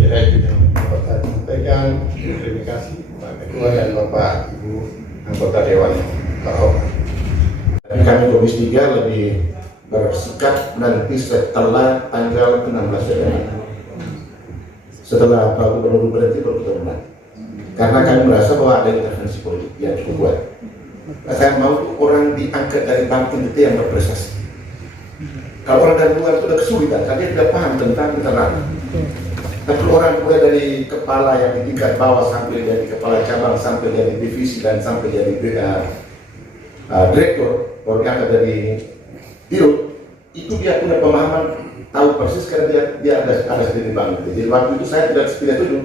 Kira itu yang dapat saya sampaikan. Terima kasih Pak Ketua dan Bapak Ibu anggota Dewan yang terhormat. Kami Komisi 3 lebih bersikap nanti setelah tanggal 16 Desember. Setelah Pak Gubernur berhenti baru kita mulai. Karena kami merasa bahwa ada intervensi politik yang cukup kuat. Saya mau orang diangkat dari bank NTT yang berprestasi. Kalau orang dari luar itu sudah kesulitan, karena dia tidak paham tentang internal. Tapi orang mulai dari kepala yang di tingkat bawah sampai dari kepala cabang, sampai dari divisi dan sampai dari direktur, baru diangkat dari biro, itu dia punya pemahaman, tahu persis karena dia ada sendiri bank. Jadi waktu itu saya tidak setuju.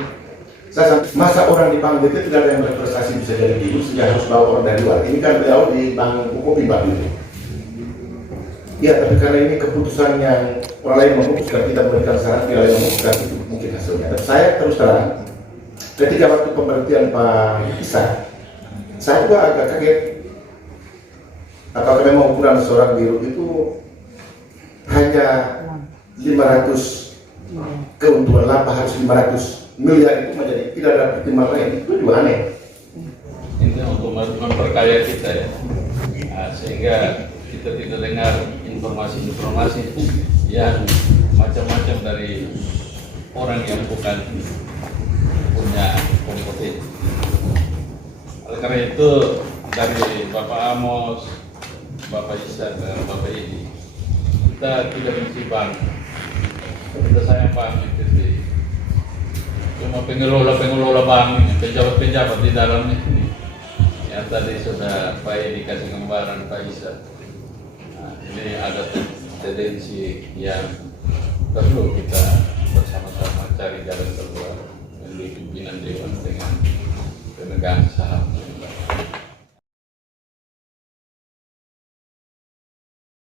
Saya masa orang di bank itu tidak ada yang berprestasi bisa jadi biro, sehingga harus bawa orang dari luar. Ini kan beliau di bank UKOPI Pak itu. Ya, tapi karena ini keputusan yang orang lain memutuskan, kita memberikan saran, tidak lain memutuskan, itu mungkin hasilnya. Dan saya terus terang, ketika waktu pemberhentian Pak Isa, saya juga agak kaget. Apakah memang ukuran seorang biro itu hanya 500 keuntungan laba harus 500 miliar itu menjadi tidak ada pertimbangan lain, itu juga aneh. Ini untuk memperkaya kita ya, sehingga kita tidak dengar informasi-informasi yang macam-macam dari orang yang bukan punya kompetensi. karena itu dari Bapak Amos, Bapak Isa dan Bapak Idi, kita tidak benci bank, kita sayang bank itu. Cuma pengelola bank, pejabat-pejabat di dalamnya ini, yang tadi sudah Pak Idi kasih gambaran Pak Isa. Nah, ini ada tendensi yang perlu kita bersama-sama cari jalan keluar melalui pimpinan dewan dengan pemegang saham.